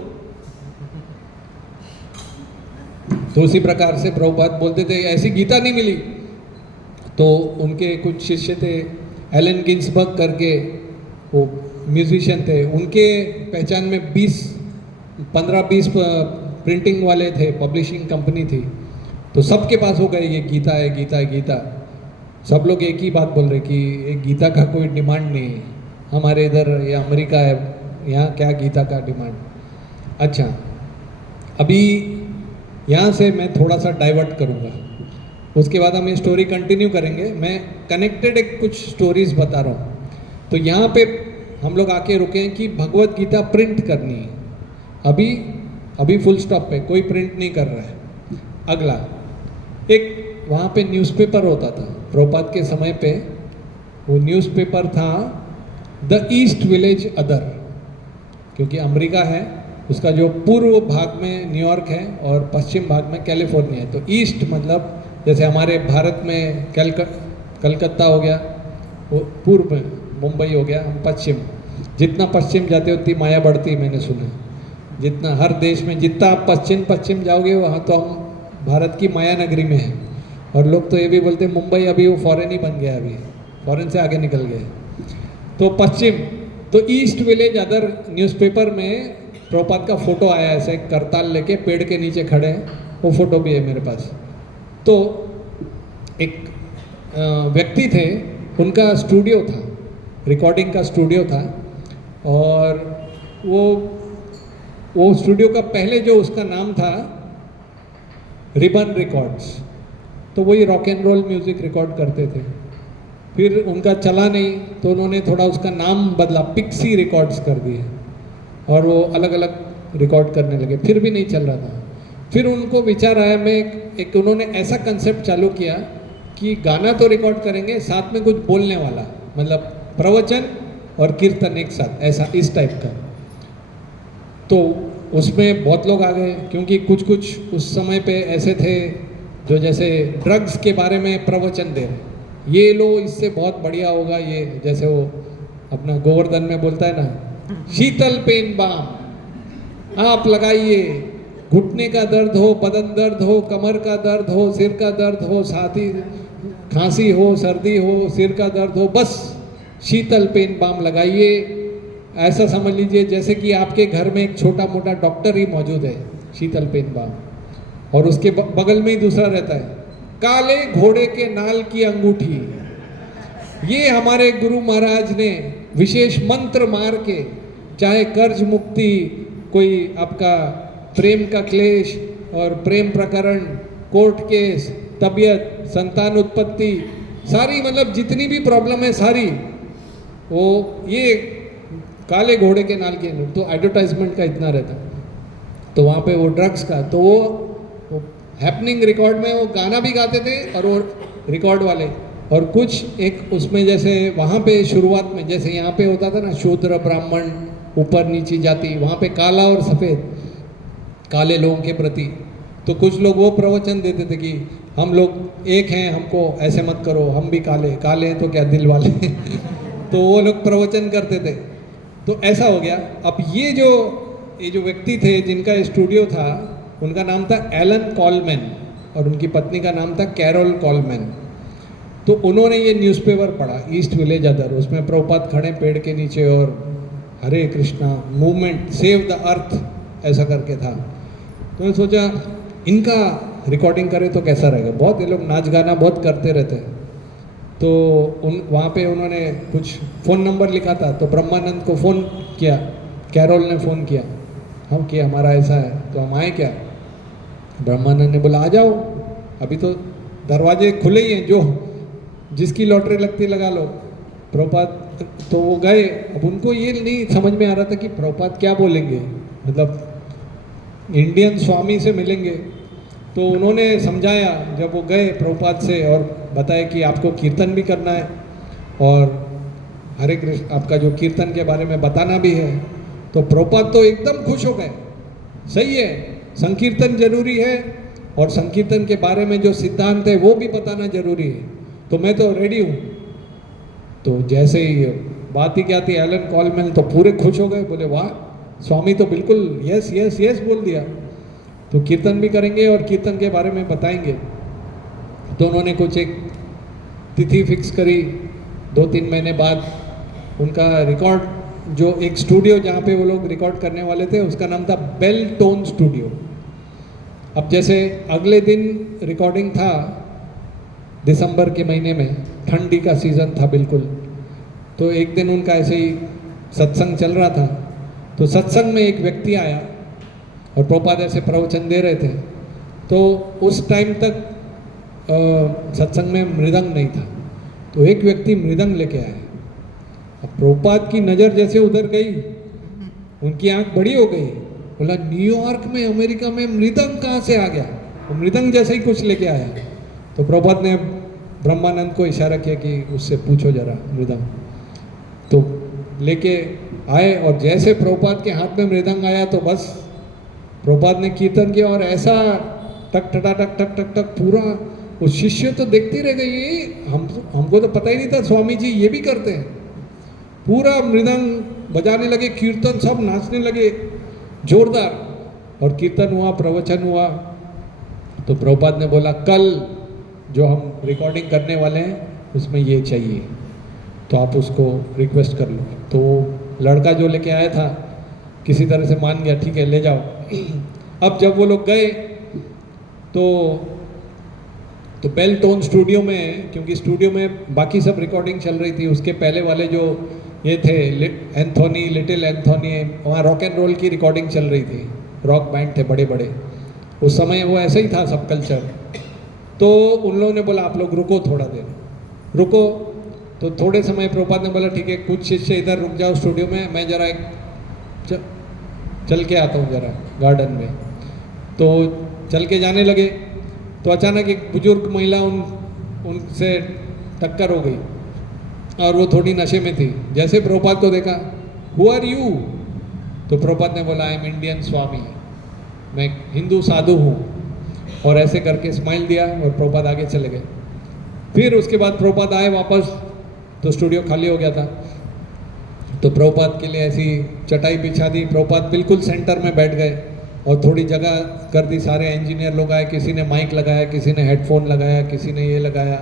तो उसी प्रकार से प्रभुपाद बोलते थे, ऐसी गीता नहीं मिली। तो उनके कुछ शिष्य थे, एलन गिन्सबर्ग करके, वो म्यूजिशियन थे, उनके पहचान में 15-20 प्रिंटिंग वाले थे, पब्लिशिंग कंपनी थी। तो सबके पास हो गए ये गीता है, गीता है, गीता। सब लोग एक ही बात बोल रहे कि एक गीता का कोई डिमांड नहीं है, हमारे इधर ये अमेरिका है, यहाँ क्या गीता का डिमांड। अच्छा, अभी यहाँ से मैं थोड़ा सा डाइवर्ट करूँगा, उसके बाद हम ये स्टोरी कंटिन्यू करेंगे। मैं कनेक्टेड एक कुछ स्टोरीज बता रहा हूँ। तो यहाँ पे हम लोग आके रुके हैं कि भगवत गीता प्रिंट करनी है। अभी फुल स्टॉप पे, कोई प्रिंट नहीं कर रहा है। अगला, एक वहाँ पे न्यूज़पेपर होता था प्रभुपाद के समय पे, वो न्यूज़पेपर था द ईस्ट विलेज अदर, क्योंकि अमेरिका है, उसका जो पूर्व भाग में न्यूयॉर्क है और पश्चिम भाग में कैलिफोर्निया है। तो ईस्ट मतलब जैसे हमारे भारत में कलकत्ता हो गया, वो पूर्व में, मुंबई हो गया, हम पश्चिम। जितना पश्चिम जाते उतनी माया बढ़ती, मैंने सुना। जितना हर देश में जितना आप पश्चिम जाओगे, वहाँ तो हम भारत की माया नगरी में हैं। और लोग तो ये भी बोलते हैं मुंबई अभी वो फॉरेन ही बन गया, अभी फॉरेन से आगे निकल गए। तो पश्चिम, तो ईस्ट विलेज अदर न्यूज़पेपर में प्रभुपाद का फोटो आया, ऐसे करताल लेके पेड़ के नीचे खड़े हैं, वो फोटो भी है मेरे पास। तो एक व्यक्ति थे, उनका स्टूडियो था, रिकॉर्डिंग का स्टूडियो था, और वो स्टूडियो का पहले जो उसका नाम था रिबन रिकॉर्ड्स, तो वही rock and roll music record करते थे। फिर उनका चला नहीं, तो उन्होंने थोड़ा उसका नाम बदला, पिक्सी रिकॉर्ड्स कर दिए, और वो अलग अलग रिकॉर्ड करने लगे, फिर भी नहीं चल रहा था। फिर उनको विचार आया, मैं एक उन्होंने ऐसा कंसेप्ट चालू किया कि गाना तो रिकॉर्ड करेंगे, साथ में कुछ बोलने वाला, मतलब प्रवचन और कीर्तन एक साथ, ऐसा इस टाइप का। तो उसमें बहुत लोग आ गए, क्योंकि कुछ कुछ उस समय पे ऐसे थे जो जैसे ड्रग्स के बारे में प्रवचन दे रहे, ये लो इससे बहुत बढ़िया होगा, ये जैसे वो अपना गोवर्धन में बोलता है ना, शीतल पेन बाम आप लगाइए, घुटने का दर्द हो, बदन दर्द हो, कमर का दर्द हो, सिर का दर्द हो, साथ ही खांसी हो, सर्दी हो, सिर का दर्द हो, बस शीतल पेन बाम लगाइए। ऐसा समझ लीजिए जैसे कि आपके घर में एक छोटा मोटा डॉक्टर ही मौजूद है, शीतल पेन बाम, और उसके बगल में ही दूसरा रहता है, काले घोड़े के नाल की अंगूठी। ये हमारे गुरु महाराज ने विशेष मंत्र मार के, चाहे कर्ज मुक्ति, कोई आपका प्रेम का क्लेश और प्रेम प्रकरण, कोर्ट केस, तबीयत, संतान उत्पत्ति, सारी मतलब जितनी भी प्रॉब्लम है सारी, वो ये काले घोड़े के नाल के, तो एडवर्टाइजमेंट का इतना रहता। तो वहाँ पे वो ड्रग्स का, तो वो हैपनिंग रिकॉर्ड में वो गाना भी गाते थे, और वो रिकॉर्ड वाले, और कुछ एक उसमें जैसे वहाँ पे शुरुआत में जैसे यहाँ पे होता था ना, शूद्र ब्राह्मण ऊपर नीची जाति, वहाँ पे काला और सफ़ेद, काले लोगों के प्रति। तो कुछ लोग वो प्रवचन देते थे कि हम लोग एक हैं, हमको ऐसे मत करो, हम भी काले, काले हैं तो क्या दिल वाले तो वो लोग प्रवचन करते थे। तो ऐसा हो गया। अब ये जो व्यक्ति थे जिनका स्टूडियो था, उनका नाम था एलन कॉलमैन, और उनकी पत्नी का नाम था कैरोल कॉलमैन। तो उन्होंने ये न्यूज़पेपर पढ़ा, ईस्ट विलेज अदर, उसमें प्रभुपाद खड़े पेड़ के नीचे, और Hare Krishna movement, save the earth, ऐसा करके था। तो मैंने सोचा इनका रिकॉर्डिंग करें तो कैसा रहेगा, बहुत ये लोग नाच गाना बहुत करते रहते हैं। तो वहाँ पे उन्होंने कुछ फ़ोन नंबर लिखा था, तो ब्रह्मानंद को फ़ोन किया, कैरोल ने फ़ोन किया, हम कि हमारा ऐसा है, तो हम आए क्या। ब्रह्मानंद ने बोला आ जाओ, अभी तो दरवाजे खुले ही हैं, जो जिसकी लॉटरी लगती लगा लो। प्रभुपाद तो वो गए। अब उनको ये नहीं समझ में आ रहा था कि प्रभुपाद क्या बोलेंगे, मतलब इंडियन स्वामी से मिलेंगे। तो उन्होंने समझाया, जब वो गए प्रभुपाद से और बताया कि आपको कीर्तन भी करना है, और हरे कृष्ण आपका जो कीर्तन के बारे में बताना भी है। तो प्रभुपाद तो एकदम खुश हो गए। सही है, संकीर्तन जरूरी है और संकीर्तन के बारे में जो सिद्धांत है वो भी बताना जरूरी है, तो मैं तो रेडी हूँ। तो जैसे ही बात ही क्या थी, एलन कॉलमेल तो पूरे खुश हो गए, बोले वाह स्वामी तो बिल्कुल यस यस यस बोल दिया, तो कीर्तन भी करेंगे और कीर्तन के बारे में बताएंगे। तो उन्होंने कुछ एक तिथि फिक्स करी, 2-3 महीने बाद उनका रिकॉर्ड, जो एक स्टूडियो जहाँ पे वो लोग रिकॉर्ड करने वाले थे उसका नाम था बेल टोन स्टूडियो। अब जैसे अगले दिन रिकॉर्डिंग था, दिसंबर के महीने में, ठंडी का सीज़न था बिल्कुल। तो एक दिन उनका ऐसे ही सत्संग चल रहा था, तो सत्संग में एक व्यक्ति आया और प्रभुपाद ऐसे प्रवचन दे रहे थे। तो उस टाइम तक सत्संग में मृदंग नहीं था, तो एक व्यक्ति मृदंग लेके आया। अब प्रभुपाद की नज़र जैसे उधर गई, उनकी आंख बड़ी हो गई, बोला न्यूयॉर्क में, अमेरिका में मृदंग कहाँ से आ गया? वो मृदंग जैसे ही कुछ लेके आया। तो प्रभुपाद ने ब्रह्मानंद को इशारा किया कि उससे पूछो जरा मृदंग। तो लेके आए और जैसे प्रभुपाद के हाथ में मृदंग आया तो बस प्रभुपाद ने कीर्तन किया और ऐसा टक टटा टक टक टक टक पूरा, उस शिष्य तो देखते रह गए, ये हमको तो पता ही नहीं था स्वामी जी ये भी करते हैं। पूरा मृदंग बजाने लगे, कीर्तन सब नाचने लगे जोरदार, और कीर्तन हुआ, प्रवचन हुआ। तो प्रभुपाद ने बोला कल जो हम रिकॉर्डिंग करने वाले हैं उसमें ये चाहिए, तो आप उसको रिक्वेस्ट कर लो। तो लड़का जो लेके आया था किसी तरह से मान गया, ठीक है ले जाओ। अब जब वो लोग गए तो बेल टोन स्टूडियो में, क्योंकि स्टूडियो में बाकी सब रिकॉर्डिंग चल रही थी, उसके पहले वाले जो ये थे एंथोनी, लिटिल एंथोनी, वहाँ रॉक एंड रोल की रिकॉर्डिंग चल रही थी, रॉक बैंड थे बड़े बड़े, उस समय वो ऐसे ही था सब कल्चर। तो उन लोगों ने बोला आप लोग रुको थोड़ा देर, रुको। तो थोड़े समय प्रभुपाद ने बोला ठीक है कुछ शिष्य इधर रुक जाओ स्टूडियो में, मैं ज़रा एक चल के आता हूँ ज़रा गार्डन में। तो चल के जाने लगे तो अचानक एक बुजुर्ग महिला उनसे टक्कर हो गई और वो थोड़ी नशे में थी। जैसे प्रभुपाद को देखा, हु आर यू? तो प्रभुपाद ने बोला आई एम इंडियन स्वामी, मैं हिंदू साधु हूँ, और ऐसे करके स्माइल दिया और प्रभुपाद आगे चले गए। फिर उसके बाद प्रभुपाद आए वापस, तो स्टूडियो खाली हो गया था। तो प्रभुपाद के लिए ऐसी चटाई बिछा दी, प्रभुपाद बिल्कुल सेंटर में बैठ गए और थोड़ी जगह कर दी। सारे इंजीनियर लोग आए, किसी ने माइक लगाया, किसी ने हेडफोन लगाया, किसी ने ये लगाया,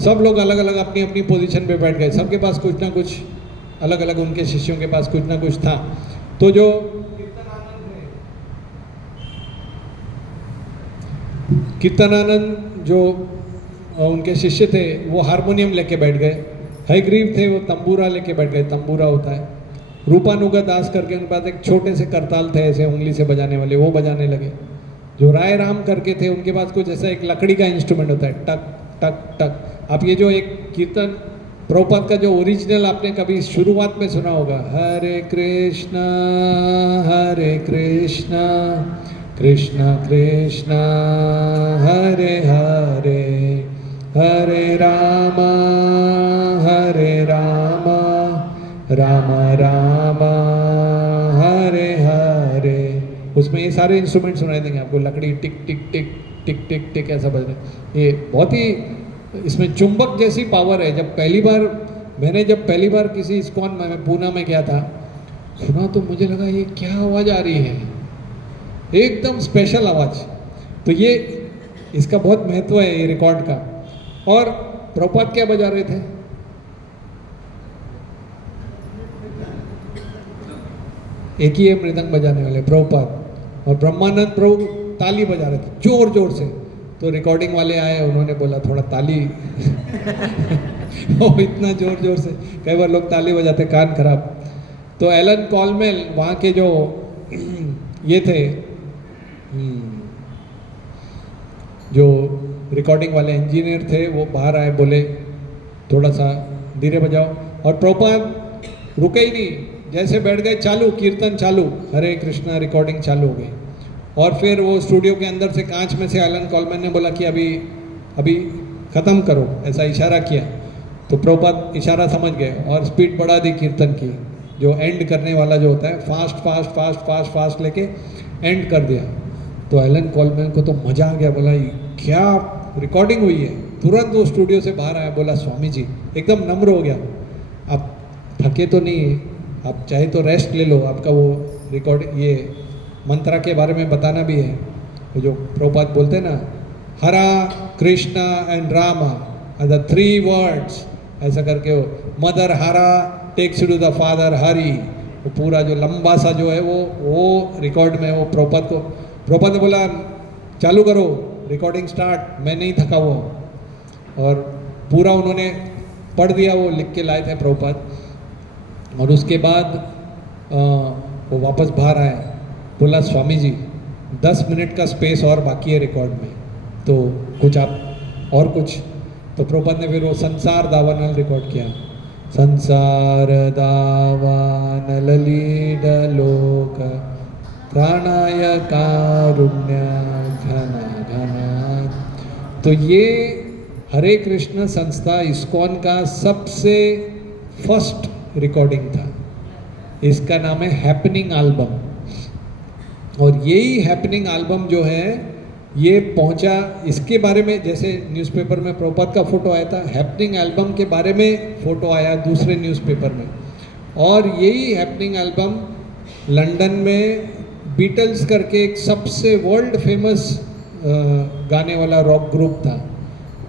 सब लोग अलग अलग अपनी अपनी पोजीशन पे बैठ गए। सबके पास कुछ ना कुछ अलग अलग, उनके शिष्यों के पास कुछ ना कुछ था। तो जो कीर्तनानंद जो उनके शिष्य थे वो हारमोनियम लेके बैठ गए, हयग्रीव थे वो तंबूरा लेके बैठ गए, तंबूरा होता है। रूपानुगा दास करके उनके पास एक छोटे से करताल थे ऐसे उंगली से बजाने वाले, वो बजाने लगे। जो राय राम करके थे उनके पास कुछ ऐसा एक लकड़ी का इंस्ट्रूमेंट होता है, टक टक टक। आप ये जो एक कीर्तन प्रभुपाद का जो ओरिजिनल आपने कभी शुरुआत में सुना होगा, हरे कृष्णा कृष्णा कृष्णा हरे हरे, हरे रामा राम राम हरे हरे। उसमें ये सारे इंस्ट्रूमेंट सुनाई देंगे आपको, लकड़ी टिक टिक टिक टिक टिक टिक ऐसा बज रहा। ये बहुत ही इसमें चुंबक जैसी पावर है। मैंने जब पहली बार किसी इस्कॉन में पूना में गया था, सुना तो मुझे लगा ये क्या आवाज़ आ रही है, एकदम स्पेशल आवाज़। तो ये इसका बहुत महत्व है ये रिकॉर्ड का। और प्रभुपाद क्या बजा रहे थे? एक ही है मृदंग बजाने वाले प्रभुपाद, और ब्रह्मानंद प्रभु ताली बजा रहे थे जोर जोर से। तो रिकॉर्डिंग वाले आए, उन्होंने बोला थोड़ा ताली वो इतना जोर जोर से, कई बार लोग ताली बजाते कान खराब। तो एलन कॉलमेल वहाँ के जो ये थे जो रिकॉर्डिंग वाले इंजीनियर थे, वो बाहर आए, बोले थोड़ा सा धीरे बजाओ। और प्रभुपाद रुके ही नहीं, जैसे बैठ गए चालू, कीर्तन चालू, हरे कृष्णा रिकॉर्डिंग चालू हो गई। और फिर वो स्टूडियो के अंदर से कांच में से एलन कॉलमैन ने बोला कि अभी ख़त्म करो, ऐसा इशारा किया। तो प्रभुपाद इशारा समझ गए और स्पीड बढ़ा दी कीर्तन की, जो एंड करने वाला जो होता है fast fast fast fast fast लेके एंड कर दिया। तो एलन कोलमैन को तो मज़ा आ गया, बोला ये क्या रिकॉर्डिंग हुई है। तुरंत वो स्टूडियो से बाहर आया, बोला स्वामी जी, एकदम नम्र हो गया, आप थके तो नहीं, आप चाहे तो रेस्ट ले लो, आपका वो रिकॉर्ड ये मंत्रा के बारे में बताना भी है। वो जो प्रभुपाद बोलते हैं ना, हरा Krishna and Rama the 3 words, ऐसा करके वो मदर हरा टेक्स टू द फादर हरी, वो पूरा जो लंबा सा जो है वो रिकॉर्ड में वो प्रभुपाद ने बोला चालू करो रिकॉर्डिंग स्टार्ट, मैं नहीं थका हुआ। और पूरा उन्होंने पढ़ दिया, वो लिख के लाए थे प्रभुपाद। और उसके बाद वो वापस बाहर आए, बोला स्वामी जी 10 मिनट का स्पेस और बाकी है रिकॉर्ड में, तो कुछ आप और कुछ। तो प्रभुपाद ने फिर वो संसार दावानल रिकॉर्ड किया, संसार दावानल लीड लोक प्राणाय कारुण्य घना घना। तो ये हरे कृष्ण संस्था इस्कॉन का सबसे फर्स्ट रिकॉर्डिंग था। इसका नाम है हैपनिंग एल्बम। और यही हैपनिंग एल्बम जो है ये पहुंचा, इसके बारे में जैसे न्यूज़पेपर में प्रभुपाद का फोटो आया था, हैपनिंग एल्बम के बारे में फोटो आया दूसरे न्यूज़पेपर में। और यही हैपनिंग एल्बम लंदन में बीटल्स करके एक सबसे वर्ल्ड फेमस गाने वाला रॉक ग्रुप था,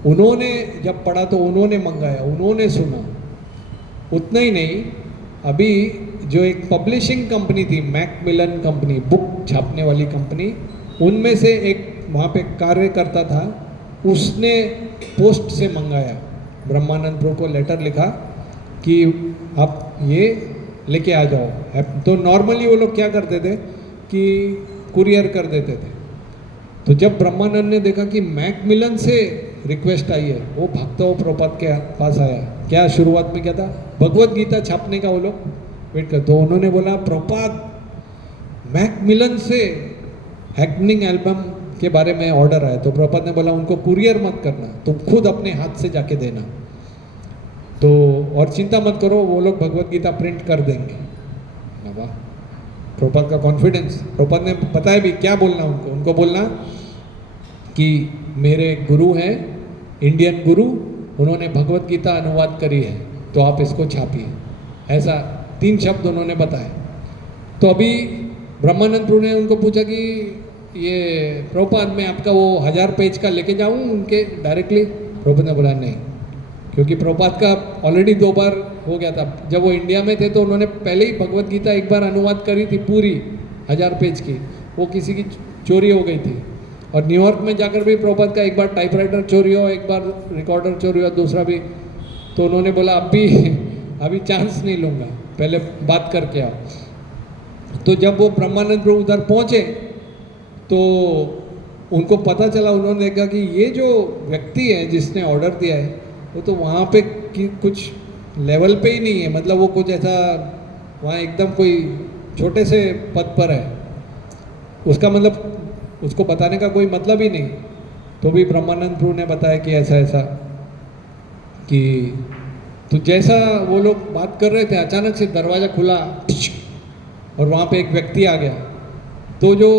उन्होंने जब पढ़ा तो उन्होंने मंगाया, उन्होंने सुना। उतना ही नहीं, अभी जो एक पब्लिशिंग कंपनी थी मैकमिलन कंपनी, बुक छापने वाली कंपनी, उनमें से एक वहाँ पे कार्य करता था, उसने पोस्ट से मंगाया, ब्रह्मानंद प्रभु को लेटर लिखा कि आप ये लेके आ जाओ। तो नॉर्मली वो लोग क्या करते थे कि कुरियर कर देते थे। तो जब ब्रह्मानंद ने देखा कि मैकमिलन से रिक्वेस्ट आई है, वो भागता हुआ प्रभुपाद के पास आया। क्या शुरुआत में क्या था, भगवत गीता छापने का वो लोग वेट कर। तो उन्होंने बोला प्रभुपाद मैकमिलन से हैपनिंग एल्बम के बारे में ऑर्डर आया। तो प्रभुपाद ने बोला उनको कुरियर मत करना, तुम खुद अपने हाथ से जाके देना। तो और चिंता मत करो, वो लोग भगवत गीता प्रिंट कर देंगे। वाह, प्रभुपाद का कॉन्फिडेंस। प्रभुपाद ने बताया भी क्या बोलना उनको बोलना कि मेरे गुरु हैं, इंडियन गुरु, उन्होंने भगवत गीता अनुवाद करी है, तो आप इसको छापिए। ऐसा 3 शब्द उन्होंने बताए। तो अभी ब्रह्मानंद प्रभु ने उनको पूछा कि ये प्रभुपाद मैं आपका वो 1000 पेज का लेके जाऊँ उनके डायरेक्टली। प्रभुपाद ने बोला नहीं, क्योंकि प्रभुपाद का ऑलरेडी 2 बार हो गया था। जब वो इंडिया में थे तो उन्होंने पहले ही भगवत गीता एक बार अनुवाद करी थी पूरी 1000 पेज की, वो किसी की चोरी हो गई थी। और न्यूयॉर्क में जाकर भी प्रभुपाद का एक बार टाइपराइटर चोरी हुआ, एक बार रिकॉर्डर चोरी हुआ, दूसरा भी। तो उन्होंने बोला अभी चांस नहीं लूँगा, पहले बात करके आओ। तो जब वो ब्रह्मानंद प्रभु उधर पहुँचे तो उनको पता चला, उन्होंने देखा कि ये जो व्यक्ति है जिसने ऑर्डर दिया है वो तो वहाँ पे कुछ लेवल पे ही नहीं है, मतलब वो कुछ ऐसा वहाँ एकदम कोई छोटे से पद पर है, उसका मतलब उसको बताने का कोई मतलब ही नहीं। तो भी ब्रह्मानंद प्रभु ने बताया कि ऐसा ऐसा कि तो जैसा वो लोग बात कर रहे थे, अचानक से दरवाज़ा खुला और वहाँ पे एक व्यक्ति आ गया। तो जो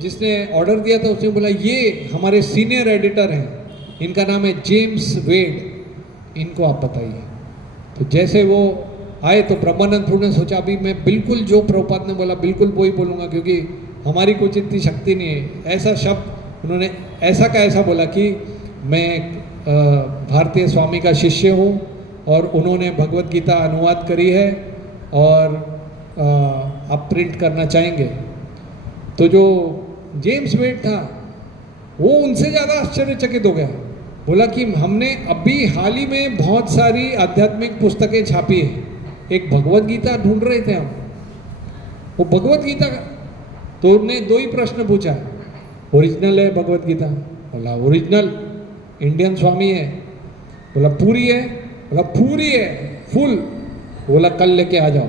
जिसने ऑर्डर दिया था उसने बोला ये हमारे सीनियर एडिटर हैं, इनका नाम है जेम्स वेड, इनको आप बताइए। तो जैसे वो आए तो ब्रह्मानंद प्रभु ने सोचा अभी मैं बिल्कुल जो प्रभुपाद ने बोला बिल्कुल वो ही बोलूँगा, क्योंकि हमारी कुछ इतनी शक्ति नहीं है। ऐसा शब्द उन्होंने ऐसा का ऐसा बोला कि मैं भारतीय स्वामी का शिष्य हूँ और उन्होंने भगवत गीता अनुवाद करी है और आप प्रिंट करना चाहेंगे। तो जो जेम्स वेड था वो उनसे ज़्यादा आश्चर्यचकित हो गया, बोला कि हमने अभी हाल ही में बहुत सारी आध्यात्मिक पुस्तकें छापी है, एक भगवत गीता ढूंढ रहे थे हम, वो भगवत गीता। तो उन्होंने 2 ही प्रश्न पूछा, ओरिजिनल है भगवत गीता? बोला ओरिजिनल, इंडियन स्वामी है? बोला पूरी है? बोला पूरी है, फुल। बोला कल लेके आ जाओ,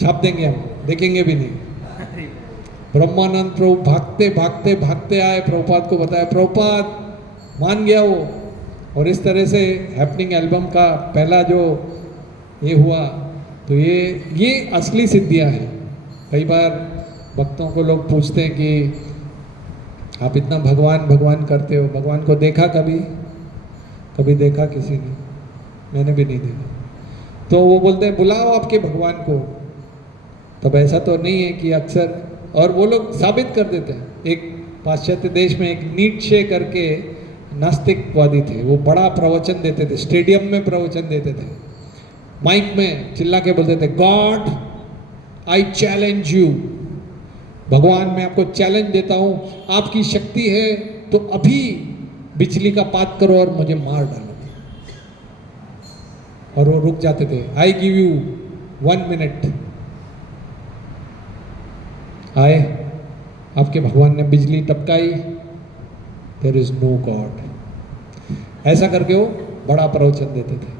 छाप देंगे हम, देखेंगे भी नहीं। ब्रह्मानंद प्रभु भागते भागते भागते आए, प्रभुपाद को बताया, प्रभुपाद मान गया वो, और इस तरह से हैपनिंग एल्बम का पहला जो ये हुआ, तो ये असली सिद्धियां हैं। कई बार भक्तों को लोग पूछते हैं कि आप इतना भगवान भगवान करते हो, भगवान को देखा कभी? कभी देखा किसी ने? मैंने भी नहीं देखा। तो वो बोलते हैं बुलाओ आपके भगवान को। तब ऐसा तो नहीं है कि अक्सर, और वो लोग साबित कर देते हैं। एक पाश्चात्य देश में एक नीटशे करके नास्तिकवादी थे, वो बड़ा प्रवचन देते थे, स्टेडियम में प्रवचन देते थे, माइक में चिल्ला के बोलते थे, गॉड आई चैलेंज यू, भगवान मैं आपको चैलेंज देता हूँ, आपकी शक्ति है तो अभी बिजली का पात करो और मुझे मार डालो। और वो रुक जाते थे, आई गिव यू 1 मिनट। आए, आपके भगवान ने बिजली टपकाई, देयर इज नो गॉड। ऐसा करके वो बड़ा प्रवचन देते थे।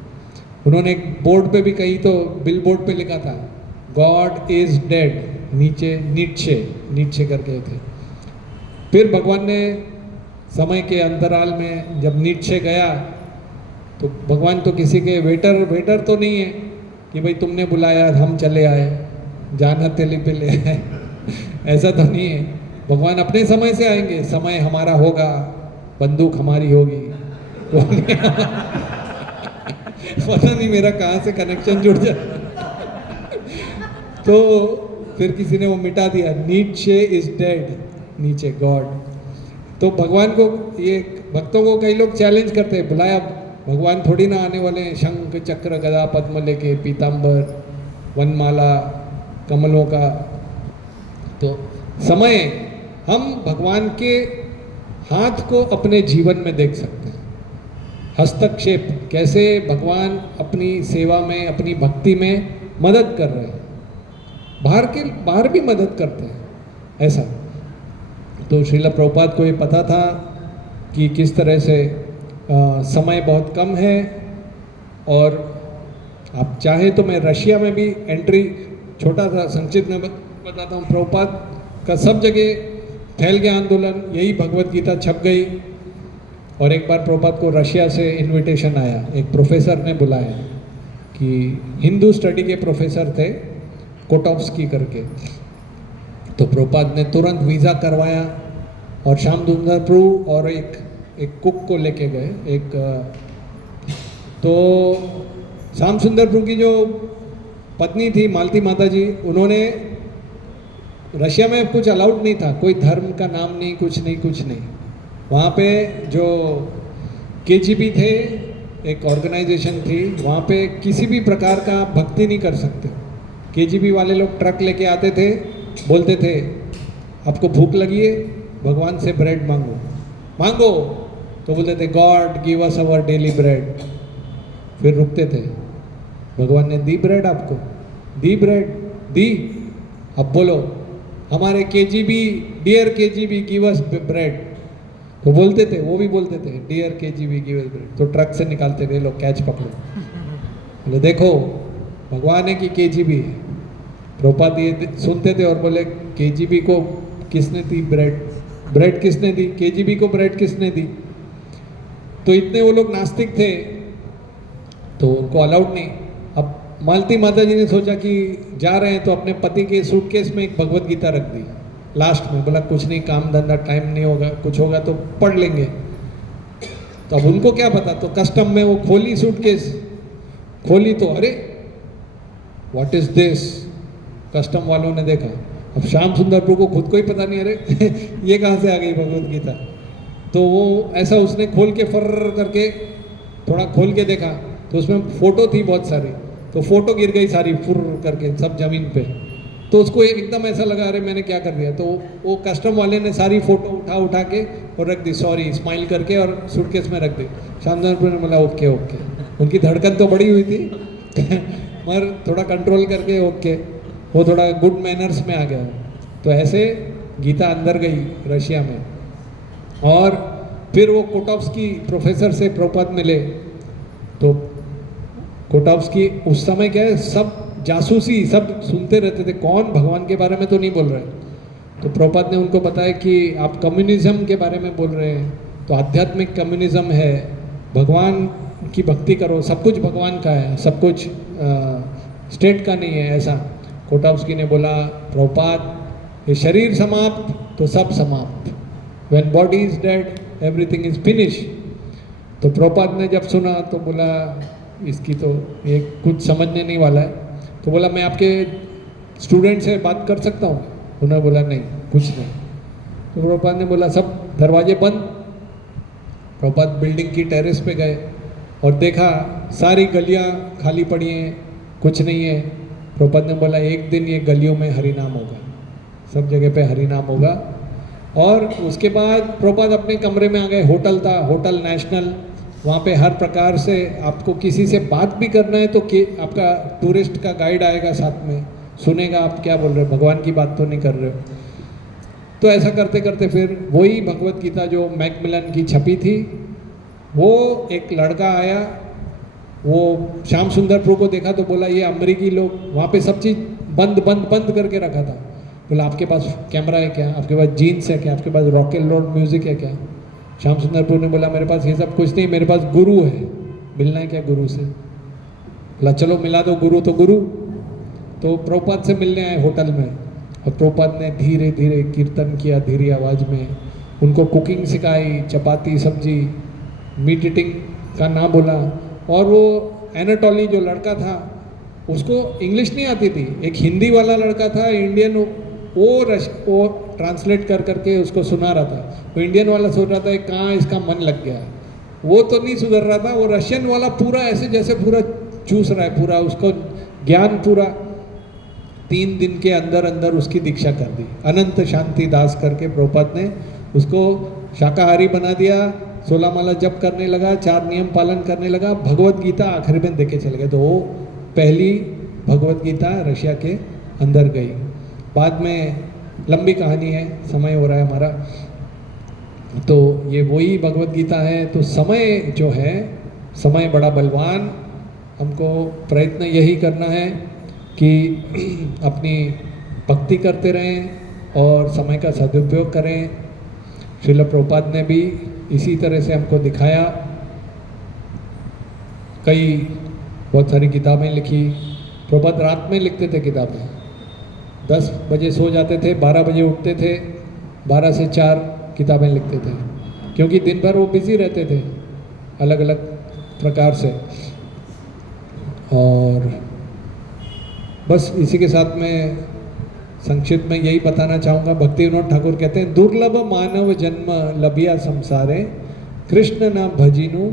उन्होंने एक बोर्ड पे भी, कहीं तो बिल बोर्ड पे लिखा था, गॉड इज डेड, नीचे नीचे करके थे। फिर भगवान ने समय के अंतराल में जब नीचे गया, तो भगवान तो किसी के वेटर तो नहीं है कि भाई तुमने बुलाया हम चले आए, जाना तेली पे ले आए ऐसा तो नहीं है। भगवान अपने समय से आएंगे, समय हमारा होगा, बंदूक हमारी होगी पता नहीं मेरा कहाँ से कनेक्शन जुड़ जाए तो फिर किसी ने वो मिटा दिया, नीचे इज डेड, नीचे गॉड। तो भगवान को, ये भक्तों को कई लोग चैलेंज करते हैं, बुलाया, भगवान थोड़ी ना आने वाले हैं शंख चक्र गदा पद्म लेके, पीताम्बर वनमाला कमलों का। तो समय, हम भगवान के हाथ को अपने जीवन में देख सकते हैं, हस्तक्षेप कैसे भगवान अपनी सेवा में, अपनी भक्ति में मदद कर रहे हैं, बाहर भी मदद करते हैं ऐसा। तो श्रील प्रभुपाद को ये पता था कि किस तरह से समय बहुत कम है, और आप चाहे तो मैं रशिया में भी एंट्री, छोटा सा संक्षिप्त में बताता हूँ। प्रभुपाद का सब जगह फैल गया आंदोलन, यही भगवत गीता छप गई। और एक बार प्रभुपाद को रशिया से इनविटेशन आया, एक प्रोफेसर ने बुलाया, कि हिंदू स्टडी के प्रोफेसर थे कोटोव्स्की करके। तो प्रभुपाद ने तुरंत वीज़ा करवाया और श्याम सुंदर प्रभु और एक कुक को लेके गए। तो श्याम सुंदर प्रभु की जो पत्नी थी मालती माता जी, उन्होंने, रशिया में कुछ अलाउड नहीं था, कोई धर्म का नाम नहीं, कुछ नहीं। वहाँ पे जो केजीबी थे, एक ऑर्गेनाइजेशन थी, वहाँ पे किसी भी प्रकार का भक्ति नहीं कर सकते। केजीबी वाले लोग ट्रक लेके आते थे, बोलते थे आपको भूख लगी है, भगवान से ब्रेड मांगो, तो बोलते थे God give us our daily bread. फिर रुकते थे, भगवान ने दी ब्रेड आपको, दी ब्रेड दी, अब बोलो हमारे KGB, dear KGB give us bread. तो बोलते थे, वो भी बोलते थे dear KGB give us bread. तो ट्रक से निकालते थे लोग, कैच पकड़ो, बोले देखो भगवान है कि केजीबी है। प्रभुपाद ये सुनते थे और बोले केजीबी को किसने दी ब्रेड किसने दी, केजीबी को ब्रेड किसने दी। तो इतने वो लोग नास्तिक थे, तो उनको अलाउड नहीं। अब मालती माता जी ने सोचा कि जा रहे हैं, तो अपने पति के सूटकेस में एक भगवत गीता रख दी लास्ट में, बोला कुछ नहीं, काम धंधा टाइम नहीं होगा, कुछ होगा तो पढ़ लेंगे। तो अब उनको क्या पता, तो कस्टम में वो खोली सूटकेस, खोली तो अरे व्हाट इज दिस, कस्टम वालों ने देखा। अब श्याम सुंदर प्रभु को खुद को ही पता नहीं, अरे ये कहाँ से आ गई भगवत गीता। तो वो ऐसा उसने खोल के फर्र करके थोड़ा खोल के देखा, तो उसमें फ़ोटो थी बहुत सारी, तो फ़ोटो गिर गई सारी फुर्र करके सब ज़मीन पे। तो उसको एकदम ऐसा लगा अरे मैंने क्या कर दिया। तो वो कस्टम वाले ने सारी फ़ोटो उठा के और रख दी, सॉरी स्माइल करके, और सूटकेस में रख दी। श्याम सुंदर प्रभु ने बोला ओके। उनकी धड़कन तो बड़ी हुई थी मगर थोड़ा कंट्रोल करके ओके, वो थोड़ा गुड मैनर्स में आ गया। तो ऐसे गीता अंदर गई रशिया में। और फिर वो कोटोव्स्की प्रोफेसर से प्रभुपाद मिले, तो कोटोव्स्की उस समय क्या है, सब जासूसी सब सुनते रहते थे, कौन भगवान के बारे में तो नहीं बोल रहे। तो प्रभुपाद ने उनको बताया कि आप कम्युनिज्म के बारे में बोल रहे हैं, तो आध्यात्मिक कम्युनिज्म है, भगवान की भक्ति करो, सब कुछ भगवान का है, सब कुछ स्टेट का नहीं है, ऐसा कोटाउस्की ने बोला। प्रभुपाद, ये शरीर समाप्त तो सब समाप्त, when body is dead everything is finish. तो प्रभुपाद ने जब सुना तो बोला इसकी तो ये कुछ समझने नहीं वाला है, तो बोला मैं आपके स्टूडेंट से बात कर सकता हूँ? उन्होंने बोला नहीं, कुछ नहीं। तो प्रभुपाद ने बोला सब दरवाजे बंद। प्रभुपाद बिल्डिंग की टेरेस पे गए और देखा सारी गलियाँ खाली पड़ी हैं, कुछ नहीं है। प्रभुपाद ने बोला एक दिन ये गलियों में हरिनाम होगा, सब जगह पे हरिनाम होगा। और उसके बाद प्रभुपाद अपने कमरे में आ गए। होटल था, होटल नेशनल, वहाँ पे हर प्रकार से आपको किसी से बात भी करना है तो आपका टूरिस्ट का गाइड आएगा साथ में, सुनेगा आप क्या बोल रहे हो, भगवान की बात तो नहीं कर रहे हो। तो ऐसा करते करते फिर वही भगवत गीता जो मैकमिलन की छपी थी, वो एक लड़का आया, वो श्याम सुंदरपुर को देखा तो बोला ये अमरीकी लोग, वहाँ पे सब चीज़ बंद बंद बंद करके रखा था। बोला आपके पास कैमरा है क्या, आपके पास जीन्स है क्या, आपके पास रॉक एंड रोल म्यूज़िक है क्या? श्याम सुंदरपुर ने बोला मेरे पास ये सब कुछ नहीं, मेरे पास गुरु है, मिलना है क्या गुरु से? बोला चलो मिला दो गुरु तो गुरु। तो प्रभुपाद से मिलने आए होटल में, और प्रभुपाद ने धीरे धीरे कीर्तन किया, धीरे आवाज़ में उनको कुकिंग सिखाई, चपाती सब्जी, मीट ईटिंग का ना बोला। और वो एनाटोली जो लड़का था उसको इंग्लिश नहीं आती थी, एक हिंदी वाला लड़का था इंडियन, वो ट्रांसलेट कर करके उसको सुना रहा था। वो इंडियन वाला सोच रहा था कहाँ इसका मन लग गया, वो तो नहीं सुधर रहा था। वो रशियन वाला पूरा ऐसे जैसे पूरा चूस रहा है, पूरा उसको ज्ञान पूरा। 3 दिन के अंदर अंदर उसकी दीक्षा कर दी, अनंत शांति दास करके प्रभुपाद ने उसको शाकाहारी बना दिया। 16 माला जप करने लगा, 4 नियम पालन करने लगा, भगवत गीता आखिर में देके चले गए। तो वो पहली भगवत गीता रशिया के अंदर गई। बाद में लंबी कहानी है, समय हो रहा है हमारा, तो ये वही भगवत गीता है। तो समय जो है, समय बड़ा बलवान, हमको प्रयत्न यही करना है कि अपनी भक्ति करते रहें और समय का सदुपयोग करें। श्रील प्रभुपाद ने भी इसी तरह से हमको दिखाया, कई बहुत सारी किताबें लिखी। प्रभुपाद रात में लिखते थे किताबें, 10 बजे सो जाते थे, 12 बजे उठते थे, 12 से 4 किताबें लिखते थे, क्योंकि दिन भर वो बिज़ी रहते थे अलग अलग प्रकार से। और बस इसी के साथ में संक्षिप्त में यही बताना चाहूँगा। भक्ति विनोद ठाकुर कहते हैं, दुर्लभ मानव जन्म लबिया संसारे, कृष्ण न भजिनु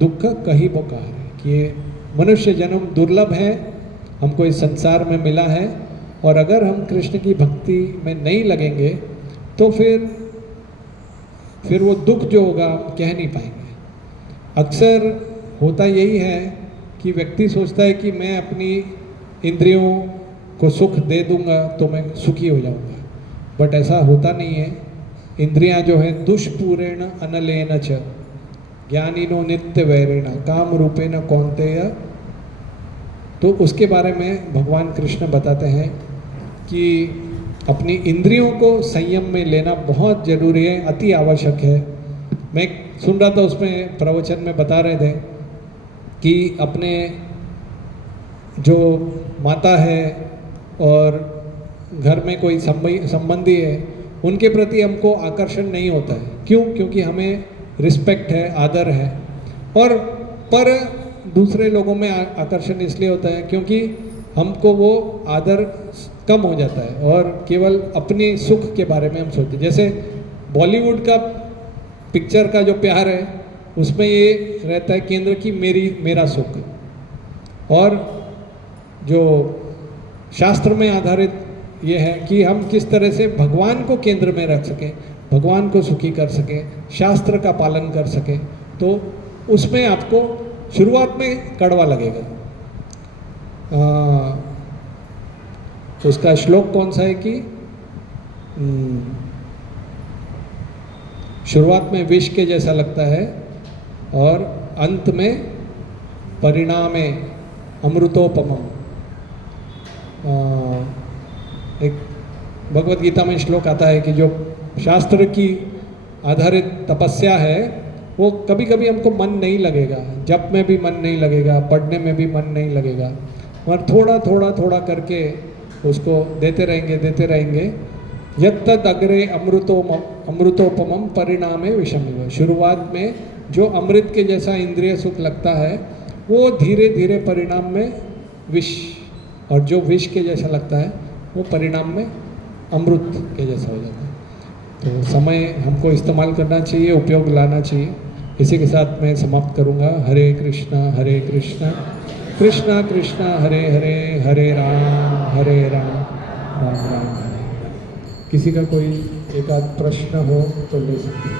दुख कहीं पुकारे। कि ये मनुष्य जन्म दुर्लभ है, हमको इस संसार में मिला है, और अगर हम कृष्ण की भक्ति में नहीं लगेंगे तो फिर वो दुख जो होगा हम कह नहीं पाएंगे। अक्सर होता यही है कि व्यक्ति सोचता है कि मैं अपनी इंद्रियों को सुख दे दूंगा तो मैं सुखी हो जाऊंगा, बट ऐसा होता नहीं है। इंद्रियां जो है दुष्पूरेण अनलेन च ज्ञानिनो नित्य वैरेण काम रूपेण कौन्तेय, तो उसके बारे में भगवान कृष्ण बताते हैं कि अपनी इंद्रियों को संयम में लेना बहुत ज़रूरी है, अति आवश्यक है। मैं सुन रहा था, उसमें प्रवचन में बता रहे थे कि अपने जो माता है और घर में कोई संबंधी है, उनके प्रति हमको आकर्षण नहीं होता है। क्यों? क्योंकि हमें रिस्पेक्ट है, आदर है। और पर दूसरे लोगों में आकर्षण इसलिए होता है क्योंकि हमको वो आदर कम हो जाता है और केवल अपने सुख के बारे में हम सोचते हैं। जैसे बॉलीवुड का पिक्चर का जो प्यार है, उसमें ये रहता है केंद्र की मेरा सुख, और जो शास्त्र में आधारित ये है कि हम किस तरह से भगवान को केंद्र में रख सकें, भगवान को सुखी कर सकें, शास्त्र का पालन कर सकें। तो उसमें आपको शुरुआत में कड़वा लगेगा। उसका श्लोक कौन सा है कि शुरुआत में विष के जैसा लगता है और अंत में परिणामे अमृतोपमम। एक भगवत गीता में श्लोक आता है कि जो शास्त्र की आधारित तपस्या है वो कभी कभी हमको मन नहीं लगेगा, जप में भी मन नहीं लगेगा, पढ़ने में भी मन नहीं लगेगा, और थोड़ा थोड़ा थोड़ा करके उसको देते रहेंगे। यत्तद अग्रे अमृतोपमम परिणामे विषमिव। शुरुआत में जो अमृत के जैसा इंद्रिय सुख लगता है वो धीरे धीरे परिणाम में विष, और जो विष के जैसा लगता है वो परिणाम में अमृत के जैसा हो जाता है। तो समय हमको इस्तेमाल करना चाहिए, उपयोग लाना चाहिए। इसी के साथ मैं समाप्त करूँगा। हरे कृष्णा कृष्णा कृष्णा हरे हरे, हरे राम राम राम हरे। किसी का कोई एक आध प्रश्न हो तो ले सकते हैं।